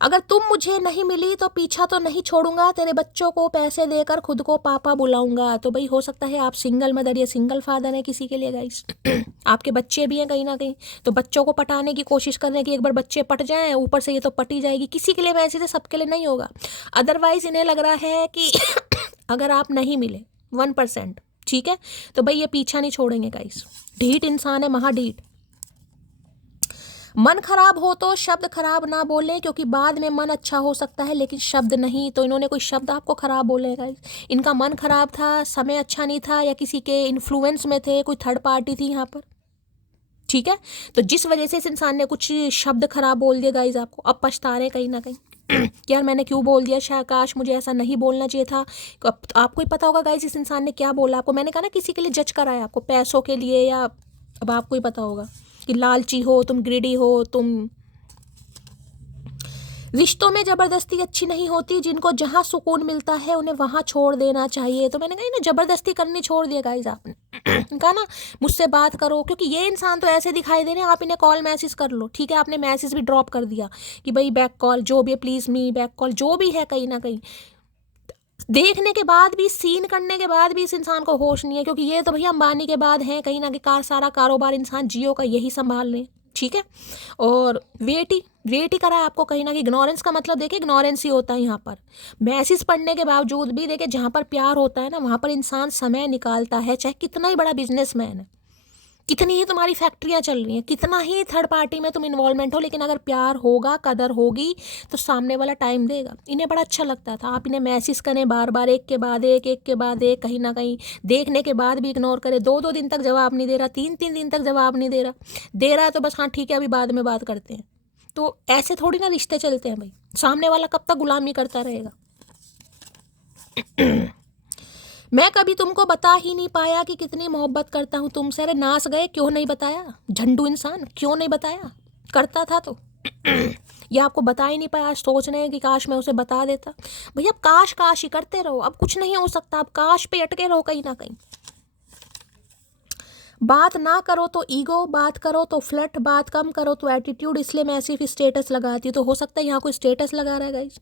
अगर तुम मुझे नहीं मिली तो पीछा तो नहीं छोड़ूंगा, तेरे बच्चों को पैसे देकर खुद को पापा बुलाऊंगा। तो भाई हो सकता है आप सिंगल मदर या सिंगल फादर हैं किसी के लिए गाइस आपके बच्चे भी हैं कहीं ना कहीं, तो बच्चों को पटाने की कोशिश कर रहे हैं कि एक बार बच्चे पट जाएं, ऊपर से ये तो पटी जाएगी। किसी के लिए वैसे से सबके लिए नहीं होगा। अदरवाइज इन्हें लग रहा है कि अगर आप नहीं मिले 1% ठीक है तो भाई ये पीछा नहीं छोड़ेंगे गाइस। ढीठ इंसान है, महाढीठ। मन खराब हो तो शब्द खराब ना बोलें क्योंकि बाद में मन अच्छा हो सकता है लेकिन शब्द नहीं। तो इन्होंने कोई शब्द आपको खराब बोले गाइस, इनका मन खराब था, समय अच्छा नहीं था, या किसी के इन्फ्लुएंस में थे, कोई थर्ड पार्टी थी यहाँ पर ठीक है। तो जिस वजह से इस इंसान ने कुछ शब्द खराब बोल दिए गाइस आपको, अब पछता रहे हैं कहीं ना कहीं यार मैंने क्यों बोल दिया, शायद काश मुझे ऐसा नहीं बोलना चाहिए था। आपको ही पता होगा गाइस इस इंसान ने क्या बोला आपको। मैंने कहा ना किसी के लिए जज कराया आपको, पैसों के लिए, या अब आपको ही पता होगा कि लालची हो तुम, ग्रिडी हो तुम। रिश्तों में ज़बरदस्ती अच्छी नहीं होती, जिनको जहाँ सुकून मिलता है उन्हें वहाँ छोड़ देना चाहिए। तो मैंने कहा ना ज़बरदस्ती करनी छोड़ दिया गाइस आपने कहा ना मुझसे बात करो, क्योंकि ये इंसान तो ऐसे दिखाई दे रहे हैं, आप इन्हें कॉल मैसेज कर लो ठीक है। आपने मैसेज भी ड्रॉप कर दिया कि भाई बैक कॉल जो भी है प्लीज़ मी बैक कॉल जो भी है, कहीं ना कहीं देखने के बाद भी, सीन करने के बाद भी इस इंसान को होश नहीं है, क्योंकि ये तो भैया अंबानी के बाद हैं कहीं ना कहीं, सारा कारोबार इंसान जियो का यही संभाल रहे हैं, ठीक है। और वेट ही करा है आपको कहीं ना कहीं। इग्नोरेंस का मतलब देखिए इग्नोरेंस ही होता है यहाँ पर। मैसेज पढ़ने के बावजूद भी देखिए, जहाँ पर प्यार होता है ना वहाँ पर इंसान समय निकालता है, चाहे कितना ही बड़ा बिजनेसमैन है, कितनी ही तुम्हारी फैक्ट्रियाँ चल रही हैं, कितना ही थर्ड पार्टी में तुम इन्वॉल्वमेंट हो, लेकिन अगर प्यार होगा, कदर होगी, तो सामने वाला टाइम देगा। इन्हें बड़ा अच्छा लगता था आप इन्हें मैसेज करें बार बार, एक के बाद एक, कहीं ना कहीं देखने के बाद भी इग्नोर करें, 2-2 दिन तक जवाब नहीं दे रहा, 3-3 दिन तक जवाब नहीं दे रहा तो बस हाँ ठीक है अभी बाद में बात करते हैं। तो ऐसे थोड़ी ना रिश्ते चलते हैं भाई। सामने वाला कब तक गुलामी करता रहेगा। मैं कभी तुमको बता ही नहीं पाया कि कितनी मोहब्बत करता हूँ तुमसे। अरे नास गए, क्यों नहीं बताया झंडू इंसान, क्यों नहीं बताया, करता था तो। ये आपको बता ही नहीं पाया, आज सोच रहे हैं कि काश मैं उसे बता देता। भैया काश ही करते रहो, अब कुछ नहीं हो सकता, अब काश पे अटके रहो कहीं ना कहीं। बात ना करो तो ईगो, बात करो तो फ्लर्ट, बात कम करो तो एटीट्यूड, इसलिए मैं सिर्फ स्टेटस लगाती हूँ। तो हो सकता है यहाँ कोई स्टेटस लगा रहा है गाइस।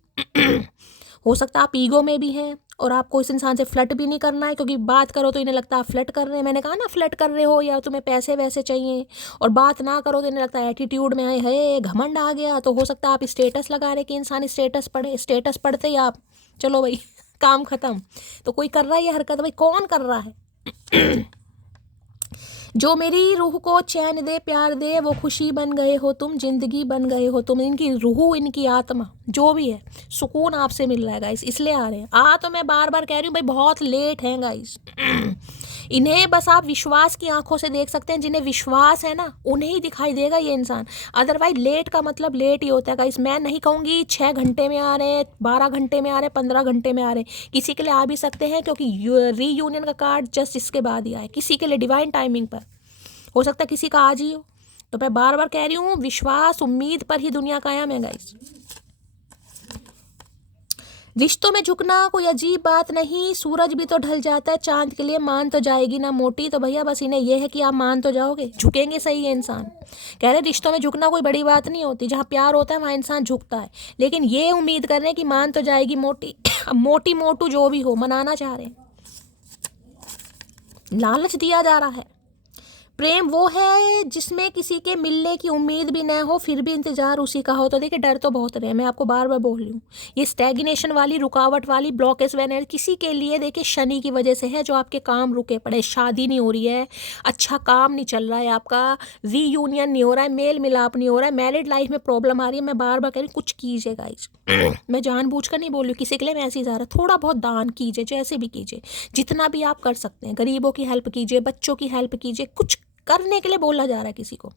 हो सकता है आप ईगो में भी हैं और आपको इस इंसान से फ्लर्ट भी नहीं करना है, क्योंकि बात करो तो इन्हें लगता है आप फ्लर्ट कर रहे हैं। मैंने कहा ना फ्लर्ट कर रहे हो, या तुम्हें पैसे वैसे चाहिए। और बात ना करो तो इन्हें लगता है एटीट्यूड में आए है, घमंड आ गया। तो हो सकता है आप स्टेटस लगा रहे कि इंसान स्टेटस पढ़े, स्टेटस पढ़ते ही आप चलो भाई काम खत्म। तो कोई कर रहा है ये हरकत, भाई कौन कर रहा है। जो मेरी रूह को चैन दे, प्यार दे, वो खुशी बन गए हो तुम, जिंदगी बन गए हो तुम। इनकी रूह, इनकी आत्मा जो भी है, सुकून आपसे मिल रहा है गाइस, इसलिए आ रहे हैं। तो मैं बार बार कह रही हूँ भाई बहुत लेट हैं गाइस। इन्हें बस आप विश्वास की आंखों से देख सकते हैं, जिन्हें विश्वास है ना उन्हें ही दिखाई देगा ये इंसान। अदरवाइज लेट का मतलब लेट ही होता है गाइस। मैं नहीं कहूँगी 6 घंटे में आ रहे हैं, 12 घंटे में आ रहे हैं, 15 घंटे में आ रहे हैं। किसी के लिए आ भी सकते हैं, क्योंकि रीयूनियन का कार्ड जस्ट इसके बाद ही आए। किसी के लिए डिवाइन टाइमिंग पर हो सकता है, किसी का आज ही हो। तो मैं बार बार कह रही हूँ विश्वास उम्मीद पर ही दुनिया कायम है गाइस। रिश्तों में झुकना कोई अजीब बात नहीं, सूरज भी तो ढल जाता है चांद के लिए, मान तो जाएगी ना मोटी। तो भैया बस इन्हें यह है कि आप मान तो जाओगे, झुकेंगे सही है इंसान। कह रहे रिश्तों में झुकना कोई बड़ी बात नहीं होती, जहाँ प्यार होता है वहाँ इंसान झुकता है, लेकिन ये उम्मीद कर रहे हैं कि मान तो जाएगी मोटी। मोटी मोटू जो भी हो, मनाना चाह रहे हैं, लालच दिया जा रहा है। प्रेम वो है जिसमें किसी के मिलने की उम्मीद भी ना हो, फिर भी इंतजार उसी का हो। तो देखिए डर तो बहुत रहे, मैं आपको बार बार बोल रही हूँ, ये स्टैग्नेशन वाली, रुकावट वाली, ब्लॉकेज वेनर किसी के लिए देखिए शनि की वजह से है, जो आपके काम रुके पड़े। शादी नहीं हो रही है, अच्छा काम नहीं चल रहा है आपका, रीयूनियन नहीं हो रहा है, मेल मिलाप नहीं हो रहा है, मैरिड लाइफ में प्रॉब्लम आ रही है। मैं बार बार कह रही हूँ कुछ कीजिए गाइस। मैं जानबूझ कर नहीं बोल रही हूँ किसी के लिए मैसेज आ रहा है, थोड़ा बहुत दान कीजिए, जैसे भी कीजिए, जितना भी आप कर सकते हैं। गरीबों की हेल्प कीजिए, बच्चों की हेल्प कीजिए, कुछ करने के लिए बोला जा रहा है किसी को।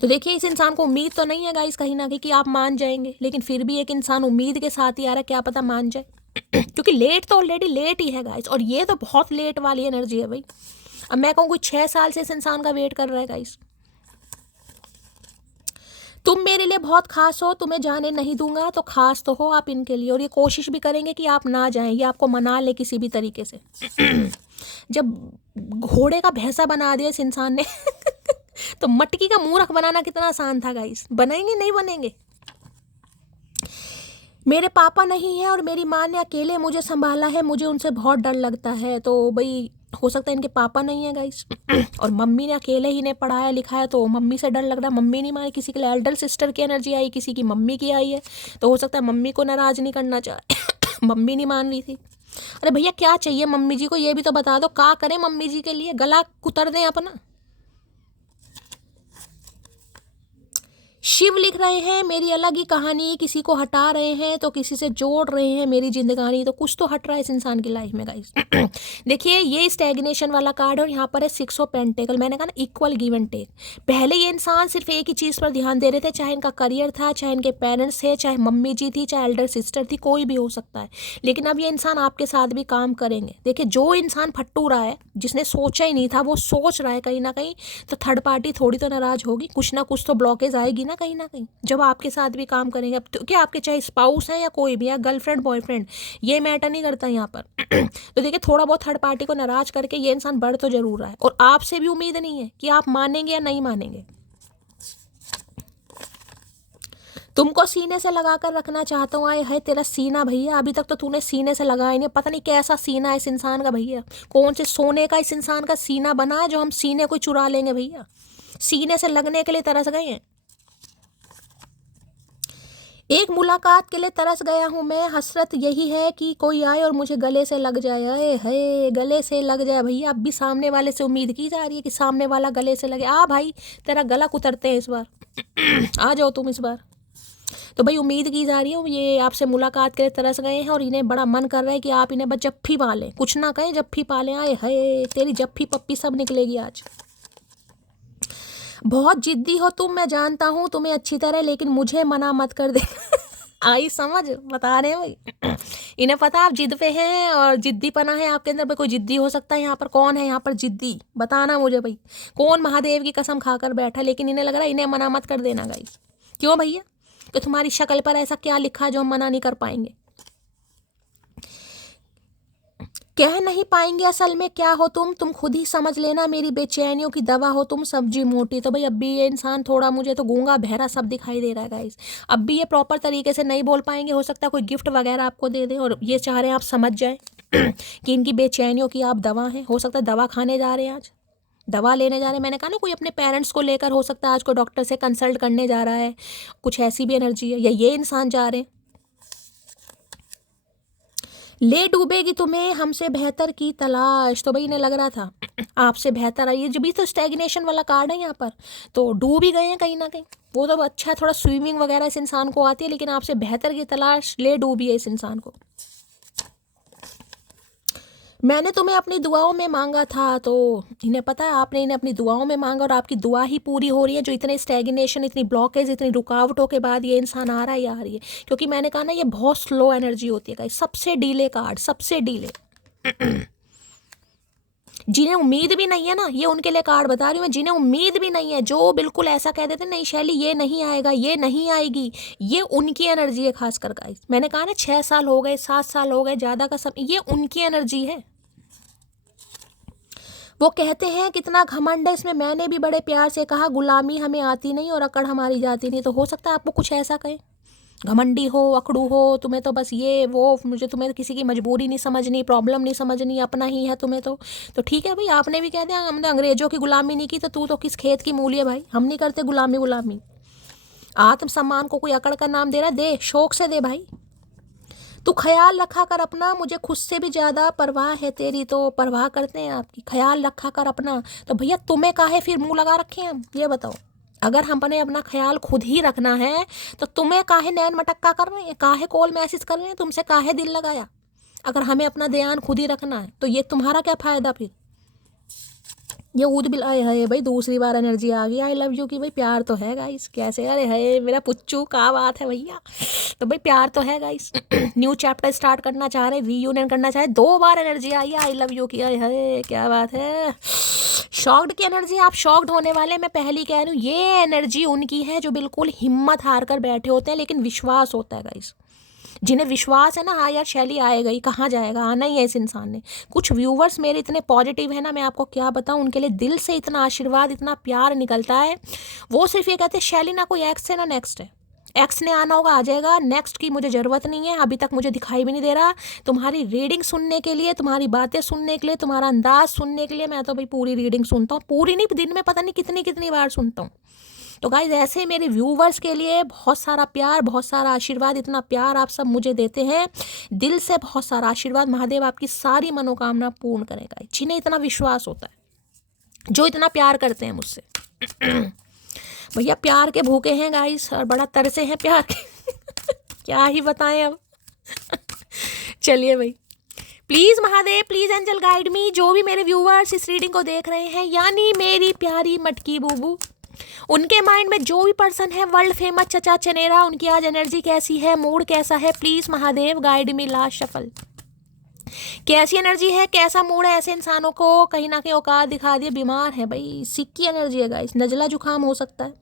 तो देखिए इस इंसान को उम्मीद तो नहीं है गाइस कहीं ना कहीं कि आप मान जाएंगे, लेकिन फिर भी एक इंसान उम्मीद के साथ ही आ रहा है, क्या पता मान जाए। क्योंकि लेट तो ऑलरेडी लेट ही है गाइस, और ये तो बहुत लेट वाली एनर्जी है भाई। अब मैं कहूँ कोई 6 साल से इस इंसान का वेट कर रहा है गाइस। तुम मेरे लिए बहुत खास हो, तुम्हें जाने नहीं दूंगा, तो खास तो हो आप इनके लिए, और ये कोशिश भी करेंगे कि आप ना जाएं, ये आपको मना ले किसी भी तरीके से। जब घोड़े का भैंसा बना दिया इस इंसान ने तो मटकी का मूर्ख बनाना कितना आसान था गाइस। बनेंगे नहीं बनेंगे। मेरे पापा नहीं है और मेरी माँ ने अकेले मुझे संभाला है, मुझे उनसे बहुत डर लगता है। तो भाई हो सकता है इनके पापा नहीं है गाइस, और मम्मी ने अकेले ही ने पढ़ाया लिखाया, तो मम्मी से डर लग रहा है। मम्मी नहीं मानी, किसी के लिए एल्डर सिस्टर की एनर्जी आई, किसी की मम्मी की आई है। तो हो सकता है मम्मी को नाराज नहीं करना चाहे। मम्मी नहीं मान रही थी। अरे भैया क्या चाहिए मम्मी जी को, ये भी तो बता दो, क्या करें मम्मी जी के लिए, गला कुतर दें अपना। शिव लिख रहे हैं मेरी अलग ही कहानी, किसी को हटा रहे हैं तो किसी से जोड़ रहे हैं मेरी जिंदगानी। तो कुछ तो हट रहा है इस इंसान की लाइफ में गाइस। देखिए ये स्टैग्नेशन वाला कार्ड है, और यहाँ पर है 6 ऑफ पेंटिकल। मैंने कहा ना इक्वल गिव एंड टेक। पहले ये इंसान सिर्फ एक ही चीज़ पर ध्यान दे रहे थे, चाहे इनका करियर था, चाहे इनके पेरेंट्स थे, चाहे मम्मी जी थी, चाहे एल्डर सिस्टर थी, कोई भी हो सकता है। लेकिन अब ये इंसान आपके साथ भी काम करेंगे। देखिए जो इंसान फट्टू रहा है, जिसने सोचा ही नहीं था, वो सोच रहा है कहीं ना कहीं, तो थर्ड पार्टी थोड़ी तो नाराज होगी, कुछ ना कुछ तो ब्लॉकेज आएगी ना कहीं ना कहीं, जब आपके साथ भी काम करेंगे। अब तो क्या आपके चाहे स्पाउस है या कोई भी, या गर्लफ्रेंड बॉयफ्रेंड, ये मैटर नहीं करता यहाँ पर। तो देखिए थोड़ा बहुत थर्ड पार्टी को नाराज करके ये इंसान बढ़ तो जरूर रहा है, और आपसे भी उम्मीद नहीं है कि आप मानेंगे या नहीं मानेंगे। तुमको सीने से लगा कर रखना चाहता हूँ। आए है तेरा सीना भैया, अभी तक तो तूने सीने से लगाया नहीं, पता नहीं कैसा सीना है इस इंसान का भैया, कौन से सोने का इस इंसान का सीना बना है जो हम सीने को चुरा लेंगे भैया। सीने से लगने के लिए तरस गए हैं। एक मुलाकात के लिए तरस गया हूँ मैं, हसरत यही है कि कोई आए और मुझे गले से लग जाए। अरे है गले से लग जाए भैया, अब भी सामने वाले से उम्मीद की जा रही है कि सामने वाला गले से लगे। आ भाई तेरा गला कुतरते हैं इस बार आ जाओ तुम इस बार। तो भाई उम्मीद की जा रही है, ये आपसे मुलाकात के लिए तरस गए हैं और इन्हें बड़ा मन कर रहा है कि आप इन्हें बस जप्फी पालें, कुछ ना कहें जप्फी पालें। आए है तेरी जप्फी पप्पी सब निकलेगी आज। बहुत जिद्दी हो तुम, मैं जानता हूँ तुम्हें अच्छी तरह, लेकिन मुझे मना मत कर दे आई समझ, बता रहे हैं भाई इन्हें पता आप जिद पे हैं और जिद्दीपना है आपके अंदर। भाई कोई जिद्दी हो सकता है यहाँ पर, कौन है यहाँ पर जिद्दी, बताना मुझे भाई, कौन महादेव की कसम खाकर बैठा। लेकिन इन्हें लग रहा है इन्हें मना मत कर देना गाइस। क्यों भैया, कि तुम्हारी शक्ल पर ऐसा क्या लिखा है जो हम मना नहीं कर पाएंगे, कह नहीं पाएंगे असल में क्या हो तुम खुद ही समझ लेना, मेरी बेचैनियों की दवा हो तुम, सब्जी मोटी। तो भाई अब भी ये इंसान थोड़ा, मुझे तो गूंगा बहरा सब दिखाई दे रहा है गाइस। अब भी ये प्रॉपर तरीके से नहीं बोल पाएंगे, हो सकता है कोई गिफ्ट वगैरह आपको दे दे और ये चाह रहे हैं आप समझ जाए कि इनकी बेचैनियों की आप दवा हैं। हो सकता है दवा खाने जा रहे हैं आज, दवा लेने जा रहे हैं। मैंने कहा ना कोई अपने पेरेंट्स को लेकर हो सकता है आज को डॉक्टर से कंसल्ट करने जा रहा है, कुछ ऐसी भी एनर्जी है। या ये इंसान जा रहे हैं, ले डूबेगी तुम्हें हमसे बेहतर की तलाश। तो भाई इन्हें लग रहा था आपसे बेहतर आई, जब भी तो स्टैग्नेशन वाला कार्ड है यहाँ पर, तो डूब ही गए हैं कहीं ना कहीं। वो तो अच्छा थोड़ा स्विमिंग वगैरह इस इंसान को आती है, लेकिन आपसे बेहतर की तलाश ले डूबी है इस इंसान को। मैंने तुम्हें अपनी दुआओं में मांगा था, तो इन्हें पता है आपने इन्हें अपनी दुआओं में मांगा और आपकी दुआ ही पूरी हो रही है। जो इतने स्टैग्नेशन, इतनी ब्लॉकेज, इतनी रुकावटों के बाद ये इंसान आ रहा है, आ रही है। क्योंकि मैंने कहा ना ये बहुत स्लो एनर्जी होती है गाइस, सबसे डीले कार्ड, सबसे डीले जिन्हें उम्मीद भी नहीं है ना, ये उनके लिए कार्ड बता रही हूँ मैं, जिन्हें उम्मीद भी नहीं है, जो बिल्कुल ऐसा कह देते नहीं शैली ये नहीं आएगा, ये नहीं आएगी, ये उनकी एनर्जी है खासकर गाइस। मैंने कहा ना 6 साल हो गए, 7 साल हो गए, ज़्यादा का सब, ये उनकी एनर्जी है। वो कहते हैं कितना घमंड है इसमें, मैंने भी बड़े प्यार से कहा गुलामी हमें आती नहीं और अकड़ हमारी जाती नहीं। तो हो सकता है आपको कुछ ऐसा कहे, घमंडी हो, अकड़ू हो, तुम्हें तो बस ये वो, मुझे तुम्हें किसी की मजबूरी नहीं समझनी, प्रॉब्लम नहीं समझनी, अपना ही है तुम्हें। तो ठीक है भाई, आपने भी कह दिया हमने अंग्रेजों की गुलामी नहीं की, तो तू तो किस खेत की मूली है भाई, हम नहीं करते गुलामी। आत्मसम्मान को कोई अकड़ का नाम दे रहा, दे शौक से दे भाई। तू ख्याल रखा कर अपना, मुझे खुद से भी ज़्यादा परवाह है तेरी। तो परवाह करते हैं आपकी, ख्याल रखा कर अपना। तो भैया तुम्हें काहे फिर मुंह लगा रखे हैं हम, ये बताओ। अगर हमने अपना ख्याल खुद ही रखना है तो तुम्हें काहे नैन मटक्का कर रहे हैं, काहे कॉल मैसेज कर रहे हैं, तुमसे काहे दिल लगाया। अगर हमें अपना ध्यान खुद ही रखना है तो ये तुम्हारा क्या फ़ायदा फिर। ये ऊद बिल आए है भाई, दूसरी बार एनर्जी आ गई आई लव यू की। भाई प्यार तो है गाइस, कैसे, अरे है मेरा पुच्चू, क्या बात है भैया। तो भाई प्यार तो है गाइस न्यू चैप्टर स्टार्ट करना चाह रहे, रीयूनियन करना चाह रहे, 2 बार एनर्जी आई है आई लव यू की। है क्या बात है, शॉक्ड की एनर्जी, आप शॉक्ड होने वाले। मैं पहली कह रही हूँ ये एनर्जी उनकी है जो बिल्कुल हिम्मत हार कर बैठे होते हैं, लेकिन विश्वास होता है गाइस। जिन्हें विश्वास है ना, हाँ यार शैली आएगा ही, कहाँ जाएगा, आना ही है इस इंसान ने। कुछ व्यूवर्स मेरे इतने पॉजिटिव है ना, मैं आपको क्या बताऊँ, उनके लिए दिल से इतना आशीर्वाद, इतना प्यार निकलता है। वो सिर्फ ये कहते हैं शैली ना कोई एक्स है ना नेक्स्ट है, एक्स ने आना होगा आ जाएगा, नेक्स्ट की मुझे ज़रूरत नहीं है, अभी तक मुझे दिखाई भी नहीं दे रहा। तुम्हारी रीडिंग सुनने के लिए, तुम्हारी बातें सुनने के लिए, तुम्हारा अंदाज सुनने के लिए मैं तो भाई पूरी रीडिंग सुनता हूँ, पूरी नहीं, दिन में पता नहीं कितनी कितनी बार सुनता हूँ। तो गाइज ऐसे मेरे व्यूवर्स के लिए बहुत सारा प्यार, बहुत सारा आशीर्वाद, इतना प्यार आप सब मुझे देते हैं, दिल से बहुत सारा आशीर्वाद। महादेव आपकी सारी मनोकामना पूर्ण करेगा, जिन्हें इतना विश्वास होता है, जो इतना प्यार करते हैं मुझसे भैया प्यार के भूखे हैं गाइस, और बड़ा तरसे हैं प्यार के क्या ही बताएं अब चलिए भाई, please Mahadev, please angel guide me. जो भी मेरे व्यूवर्स इस रीडिंग को देख रहे हैं, यानी मेरी प्यारी मटकी बूबू, उनके माइंड में जो भी पर्सन है वर्ल्ड फेमस चचा चनेरा, उनकी आज एनर्जी कैसी है, मूड कैसा है, please Mahadev guide me. Last shuffle, कैसी एनर्जी है, कैसा मूड है। ऐसे इंसानों को कहीं ना कहीं औकात दिखा दिए, बीमार है भाई, सिक की एनर्जी है गाइस, नज़ला जुकाम हो सकता है,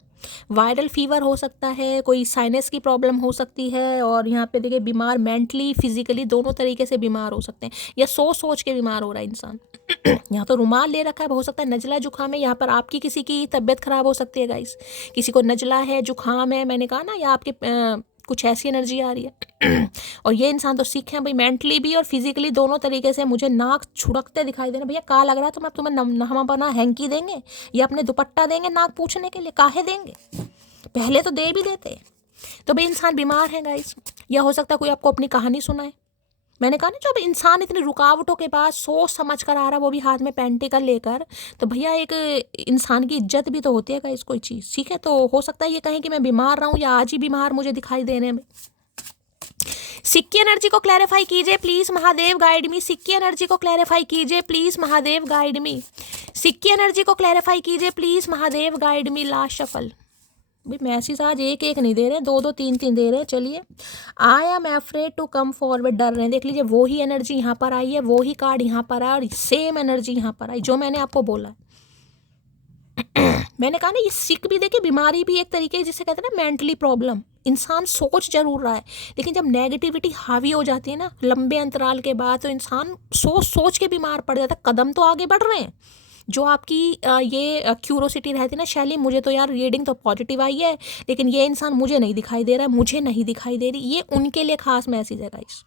वायरल फीवर हो सकता है, कोई साइनस की प्रॉब्लम हो सकती है, और यहाँ पे देखिए बीमार मेंटली फिजिकली दोनों तरीके से बीमार हो सकते हैं, या सोच सोच के बीमार हो रहा है इंसान यहाँ तो रुमाल ले रखा है, हो सकता है नजला जुकाम है, यहाँ पर आपकी किसी की तबीयत खराब हो सकती है गाइस, किसी को नजला है, जुकाम है, मैंने कहा ना, या आपके कुछ ऐसी एनर्जी आ रही है। और ये इंसान तो सिख है भाई, मेंटली भी और फिजिकली दोनों तरीके से। मुझे नाक छुड़कते दिखाई दे रहे भैया, का लग रहा है तो मैं तुम्हें नहमा बना हैंकी देंगे या अपने दुपट्टा देंगे नाक पूछने के लिए, काहे देंगे, पहले तो दे भी देते। तो भाई इंसान बीमार है गाइस, या हो सकता है कोई आपको अपनी कहानी सुनाए। मैंने कहा ना, जब इंसान इतनी रुकावटों के बाद सोच समझ कर आ रहा, वो भी हाथ में पेंटिकल लेकर, तो भैया एक इंसान की इज्जत भी तो होती है गाइस कोई चीज़, ठीक है। तो हो सकता है ये कहें कि मैं बीमार रहा हूँ या आज ही बीमार मुझे दिखाई देने में। सिक्की एनर्जी को क्लैरिफाई कीजिए please Mahadev, guide me. Sikki energy को क्लैरिफाई कीजिए please Mahadev, guide me. Sikki energy को क्लैरिफाई कीजिए please Mahadev, guide me. Last shuffle. भाई मैसेज आज एक एक नहीं दे रहे, दो दो तीन तीन दे रहे हैं। चलिए, I am afraid to come forward, डर रहे हैं। देख लीजिए, वो ही एनर्जी यहाँ पर आई है, वो ही कार्ड यहाँ पर आया और सेम एनर्जी यहाँ पर आई जो मैंने आपको बोला। मैंने कहा ना, ये सिक भी देखिए, बीमारी भी एक तरीके जिसे कहते हैं ना मेंटली प्रॉब्लम। इंसान सोच जरूर रहा है, लेकिन जब नेगेटिविटी हावी हो जाती है ना लंबे अंतराल के बाद, तो इंसान सोच सोच के बीमार पड़ जाता है। कदम तो आगे बढ़ रहे हैं, जो आपकी ये क्यूरोसिटी रहती है ना, शैली मुझे तो यार रीडिंग तो पॉजिटिव आई है, लेकिन ये इंसान मुझे नहीं दिखाई दे रहा है, मुझे नहीं दिखाई दे रही, ये उनके लिए खास मैसेज है गाइस।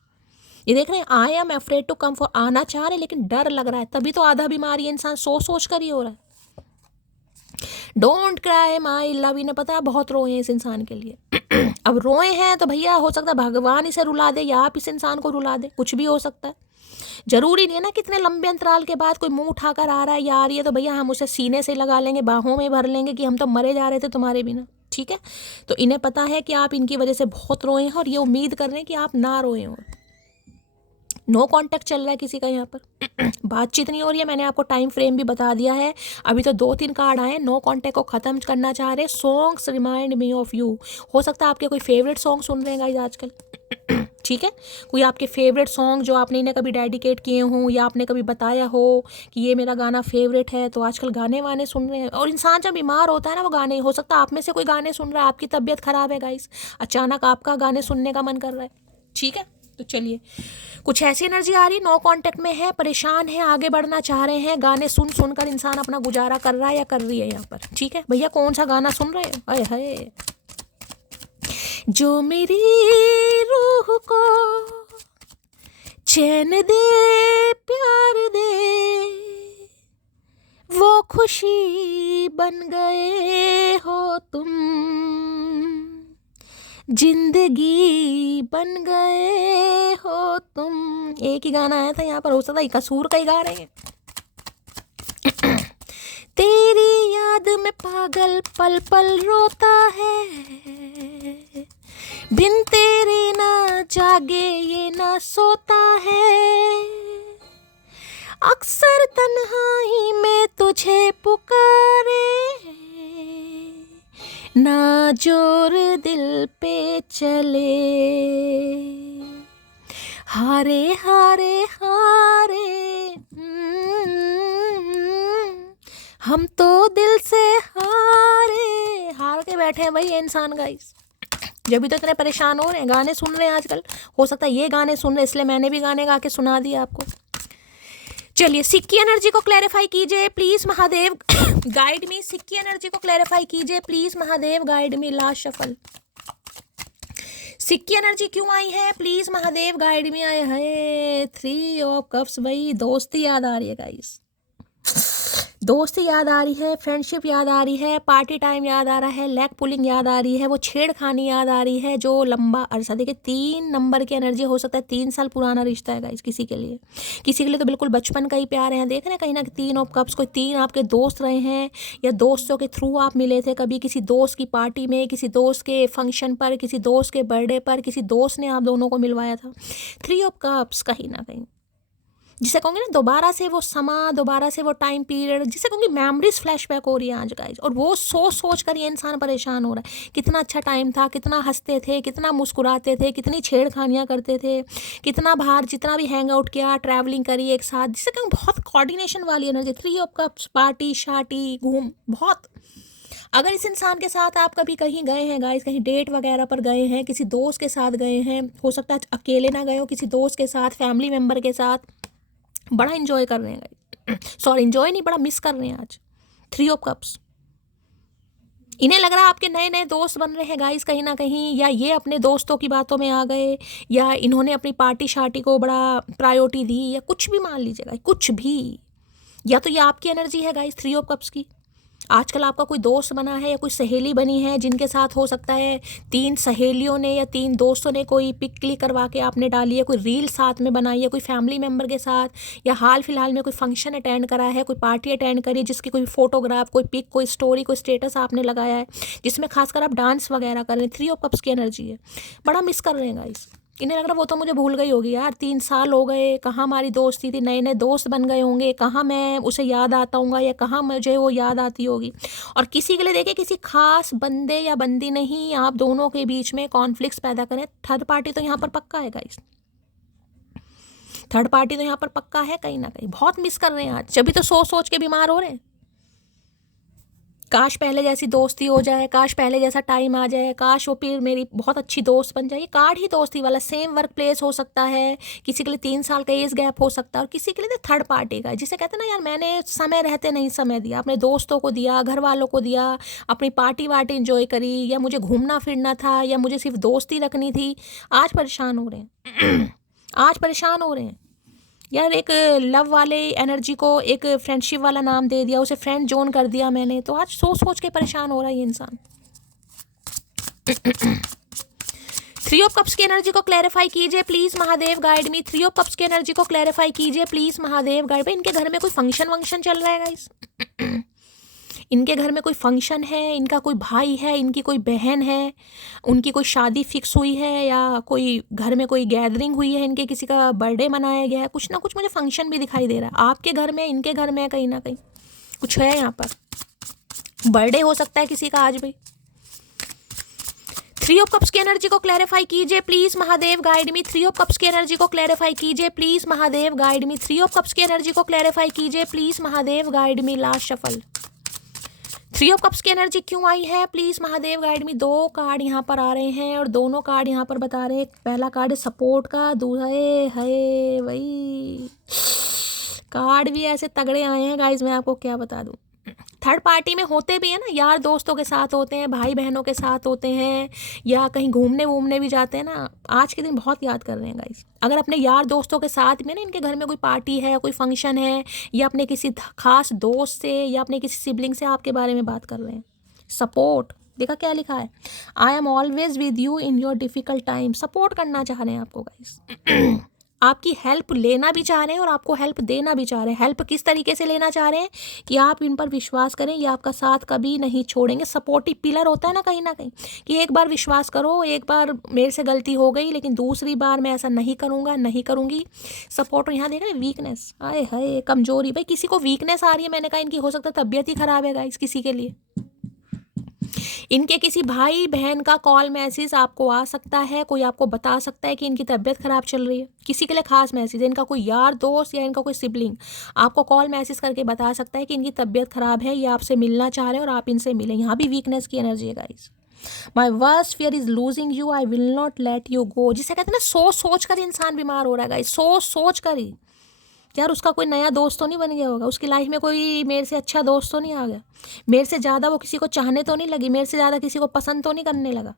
ये देख रहे हैं, I am afraid to come for, आना चाह रहे लेकिन डर लग रहा है, तभी तो आधा बीमारी इंसान सोच सोच कर ही हो रहा है। डोंट क्राई माई लव, इन्हें पता है बहुत रोए हैं इस इंसान के लिए। अब रोए हैं तो भैया हो सकता है भगवान इसे रुला दे या आप इस इंसान को रुला दे, कुछ भी हो सकता है। जरूरी नहीं है ना कितने लंबे अंतराल के बाद कोई मुंह उठाकर आ रहा है या आ रही है तो भैया हम उसे सीने से लगा लेंगे, बाहों में भर लेंगे कि हम तो मरे जा रहे थे तुम्हारे बिना, ठीक है। तो इन्हें पता है कि आप इनकी वजह से बहुत रोए हैं और ये उम्मीद कर रहे हैं कि आप ना रोए हो। नो कांटेक्ट चल रहा है किसी का यहाँ पर, बातचीत नहीं हो रही है। मैंने आपको टाइम फ्रेम भी बता दिया है, अभी तो 2-3 कार्ड आए। नो कांटेक्ट को ख़त्म करना चाह रहे। Songs remind me of you, हो सकता है आपके कोई फेवरेट सॉन्ग सुन रहे हैं गाइस आजकल, ठीक है। कोई आपके फेवरेट सॉन्ग जो आपने इन्हें कभी डेडिकेट किए हों या आपने कभी बताया हो कि ये मेरा गाना फेवरेट है, तो आजकल गाने वाने सुन रहे हैं। और इंसान जब बीमार होता है ना, वो गाने, हो सकता है आप में से कोई गाने सुन रहा है, आपकी तबीयत खराब है गाइस, अचानक आपका गाने सुनने का मन कर रहा है, ठीक है। तो चलिए, कुछ ऐसी एनर्जी आ रही, नो कांटेक्ट में है, परेशान है, आगे बढ़ना चाह रहे हैं, गाने सुन सुनकर इंसान अपना गुजारा कर रहा है या कर रही है यहाँ पर, ठीक है। भैया कौन सा गाना सुन रहे हो? अरे हाय, जो मेरी रूह को चैन दे, प्यार दे, वो खुशी बन गए हो तुम, जिंदगी बन गए हो तुम। एक ही गाना आया था यहाँ पर, हो सकता है कसूर का ही गा रहे हैं। तेरी याद में पागल पल पल रोता है, बिन तेरे ना जागे ये ना सोता है, अक्सर तन्हाई में तुझे पुकारे, ना जोर दिल पे चले, हारे हारे हारे, हम तो दिल से हारे, हार के बैठे हैं भाई ये इंसान गाइस। जब भी तो इतने परेशान हो रहे हैं, गाने सुन रहे हैं आजकल, हो सकता है ये गाने सुन रहे, इसलिए मैंने भी गाने गा के सुना दिया आपको। चलिए, सिक्की एनर्जी को क्लैरिफाई कीजिए please Mahadev, guide me. Sikki energy को क्लैरिफाई कीजिए please Mahadev, guide me. Last shuffle. Sikki energy क्यों आई है प्लीज महादेव, गाइड मी। आए है 3 ऑफ कप्स, भाई दोस्ती याद आ रही है गाइस, दोस्ती याद आ रही है, फ्रेंडशिप याद आ रही है, पार्टी टाइम याद आ रहा है, लेग पुलिंग याद आ रही है, वो छेड़खानी याद आ रही है जो लंबा अरसा। देखिए 3 नंबर की एनर्जी, हो सकता है 3 साल पुराना रिश्ता है गाइस किसी के लिए, किसी के लिए तो बिल्कुल बचपन का ही प्यार है। देख रहे हैं कहीं ना 3 ऑफ कप्स, कोई 3 आपके दोस्त रहे हैं या दोस्तों के थ्रू आप मिले थे कभी, किसी दोस्त की पार्टी में, किसी दोस्त के फंक्शन पर, किसी दोस्त के बर्थडे पर, किसी दोस्त ने आप दोनों को मिलवाया था। 3 ऑफ कप्स कहीं ना कहीं जिसे कहूँगी ना, दोबारा से वो समा, दोबारा से वो टाइम पीरियड, जिसे कहूँगी मेमोरीज फ्लैशबैक हो रही है आज गाइस। और वो सोच सोच कर ये इंसान परेशान हो रहा है, कितना अच्छा टाइम था, कितना हंसते थे, कितना मुस्कुराते थे, कितनी छेड़खानियाँ करते थे, कितना बाहर जितना भी हैंग आउट किया, ट्रैवलिंग करी एक साथ, जिसे कहूँ बहुत कोऑर्डिनेशन वाली एनर्जी। 3 ऑफ कप्स, पार्टी शार्टी घूम बहुत। अगर इस इंसान के साथ आप कभी कहीं गए हैं गाइस, कहीं डेट वगैरह पर गए हैं, किसी दोस्त के साथ गए हैं, हो सकता है अकेले ना गए हो, किसी दोस्त के साथ, फैमिली मेम्बर के साथ, बड़ा इंजॉय कर रहे हैं, सॉरी इंजॉय नहीं, बड़ा मिस कर रहे हैं आज। 3 ऑफ कप्स, इन्हें लग रहा है आपके नए नए दोस्त बन रहे हैं गाइस कहीं ना कहीं, या ये अपने दोस्तों की बातों में आ गए, या इन्होंने अपनी पार्टी शार्टी को बड़ा प्रायोरिटी दी, या कुछ भी मान लीजिएगा, कुछ भी, या तो ये आपकी एनर्जी है गाइस 3 ऑफ कप्स की। आजकल आपका कोई दोस्त बना है या कोई सहेली बनी है, जिनके साथ हो सकता है 3 सहेलियों ने या 3 दोस्तों ने कोई पिक क्लिक करवा के आपने डाली है, कोई रील साथ में बनाई है, कोई फैमिली मेम्बर के साथ, या हाल फिलहाल में कोई फंक्शन अटेंड करा है, कोई पार्टी अटेंड करी, जिसकी कोई फोटोग्राफ, कोई पिक, कोई स्टोरी, कोई स्टेटस आपने लगाया है, जिसमें खासकर आप डांस वगैरह कर रहे हैं। 3 ऑफ कप्स की एनर्जी है, बड़ा मिस कर रहे हैं गाइस। इन्हें लग रहा वो तो मुझे भूल गई होगी यार, 3 साल हो गए, कहाँ हमारी दोस्ती थी, नए नए दोस्त बन गए होंगे, कहाँ मैं उसे याद आता हूँगा या कहाँ मुझे वो याद आती होगी। और किसी के लिए देखिए, किसी खास बंदे या बंदी नहीं, आप दोनों के बीच में कॉन्फ्लिक्ट्स पैदा करें। थर्ड पार्टी तो यहाँ पर पक्का है गाइस, थर्ड पार्टी तो यहाँ पर पक्का है कहीं ना कहीं। बहुत मिस कर रहे हैं आज, जब भी तो सोच सोच के बीमार हो रहे हैं। काश पहले जैसी दोस्ती हो जाए, काश पहले जैसा टाइम आ जाए, काश वो फिर मेरी बहुत अच्छी दोस्त बन जाए। ये कार्ड ही दोस्ती वाला, सेम वर्क प्लेस हो सकता है, किसी के लिए 3 साल का एज गैप हो सकता है, और किसी के लिए थर्ड पार्टी का, जिसे कहते हैं ना यार मैंने समय रहते नहीं समय दिया, अपने दोस्तों को दिया, घर वालों को दिया, अपनी पार्टी वार्टी इंजॉय करी, या मुझे घूमना फिरना था, या मुझे सिर्फ दोस्ती रखनी थी। आज परेशान हो रहे हैं आज परेशान हो रहे हैं यार। एक लव वाले एनर्जी को एक फ्रेंडशिप वाला नाम दे दिया, उसे फ्रेंड जोन कर दिया मैंने, तो आज सोच सोच के परेशान हो रहा है ये इंसान। 3 ऑफ कप्स की एनर्जी को क्लैरिफाई कीजिए please Mahadev, guide me. 3 of cups की एनर्जी को क्लैरिफाई कीजिए प्लीज महादेव, गाइड मी। इनके घर में कोई फंक्शन वंक्शन चल रहा है गाइस, इनके घर में कोई फंक्शन है, इनका कोई भाई है, इनकी कोई बहन है, उनकी कोई शादी फिक्स हुई है, या कोई घर में कोई गैदरिंग हुई है, इनके किसी का बर्थडे मनाया गया है, कुछ ना कुछ मुझे फंक्शन भी दिखाई दे रहा है। आपके घर में, इनके घर में, कहीं ना कहीं कुछ है यहाँ पर। बर्थडे हो सकता है किसी का आज भी। 3 ऑफ कप्स की एनर्जी को क्लैरिफाई कीजिए please Mahadev, guide me. 3 of cups की एनर्जी को क्लैरिफाई कीजिए please Mahadev, guide me. 3 of cups की एनर्जी को क्लैरिफाई कीजिए please Mahadev, guide me. Last shuffle. 3 of cups की एनर्जी क्यों आई है please Mahadev, guide me. 2 card यहाँ पर आ रहे हैं और दोनों कार्ड यहाँ पर बता रहे हैं। पहला कार्ड है सपोर्ट का, दूसरा है वही कार्ड भी ऐसे तगड़े आए हैं गाइज, मैं आपको क्या बता दूँ। थर्ड पार्टी में होते भी है ना, यार दोस्तों के साथ होते हैं, भाई बहनों के साथ होते हैं, या कहीं घूमने वूमने भी जाते हैं ना। आज के दिन बहुत याद कर रहे हैं गाइस। अगर अपने यार दोस्तों के साथ में ना, इनके घर में कोई पार्टी है, कोई फंक्शन है, या अपने किसी खास दोस्त से या अपने किसी सिबलिंग से आपके बारे में बात कर रहे हैं। सपोर्ट, देखा क्या लिखा है, I am always with you in your difficult time. Support करना चाह रहे हैं आपको गाइस, आपकी हेल्प लेना भी चाह रहे हैं और आपको हेल्प देना भी चाह रहे हैं। हेल्प किस तरीके से लेना चाह रहे हैं कि आप इन पर विश्वास करें, ये आपका साथ कभी नहीं छोड़ेंगे। सपोर्टिव पिलर होता है ना कहीं कि एक बार विश्वास करो, एक बार मेरे से गलती हो गई लेकिन दूसरी बार मैं ऐसा नहीं करूँगा, नहीं करूँगी। सपोर्ट। यहाँ देख रहे हैं वीकनेस, आए हाय कमजोरी। भाई किसी को वीकनेस आ रही है, मैंने कहा इनकी हो सकता है तबीयत ही खराब है गाइस किसी के लिए। इनके किसी भाई बहन का कॉल मैसेज आपको आ सकता है, कोई आपको बता सकता है कि इनकी तबीयत खराब चल रही है। किसी के लिए खास मैसेज है, इनका कोई यार दोस्त या इनका कोई सिबलिंग आपको कॉल मैसेज करके बता सकता है कि इनकी तबीयत खराब है, ये आपसे मिलना चाह रहे हैं और आप इनसे मिलें। यहाँ भी वीकनेस की एनर्जी है guys. My worst fear is losing you, I will not let you go. जिसे कहते हैं ना सोच सोच कर इंसान बीमार हो रहा है गाइस, सोच सोच कर ही। यार उसका कोई नया दोस्त तो नहीं बन गया होगा, उसकी लाइफ में कोई मेरे से अच्छा दोस्त तो नहीं आ गया, मेरे से ज़्यादा वो किसी को चाहने तो नहीं लगी, मेरे से ज़्यादा किसी को पसंद तो नहीं करने लगा।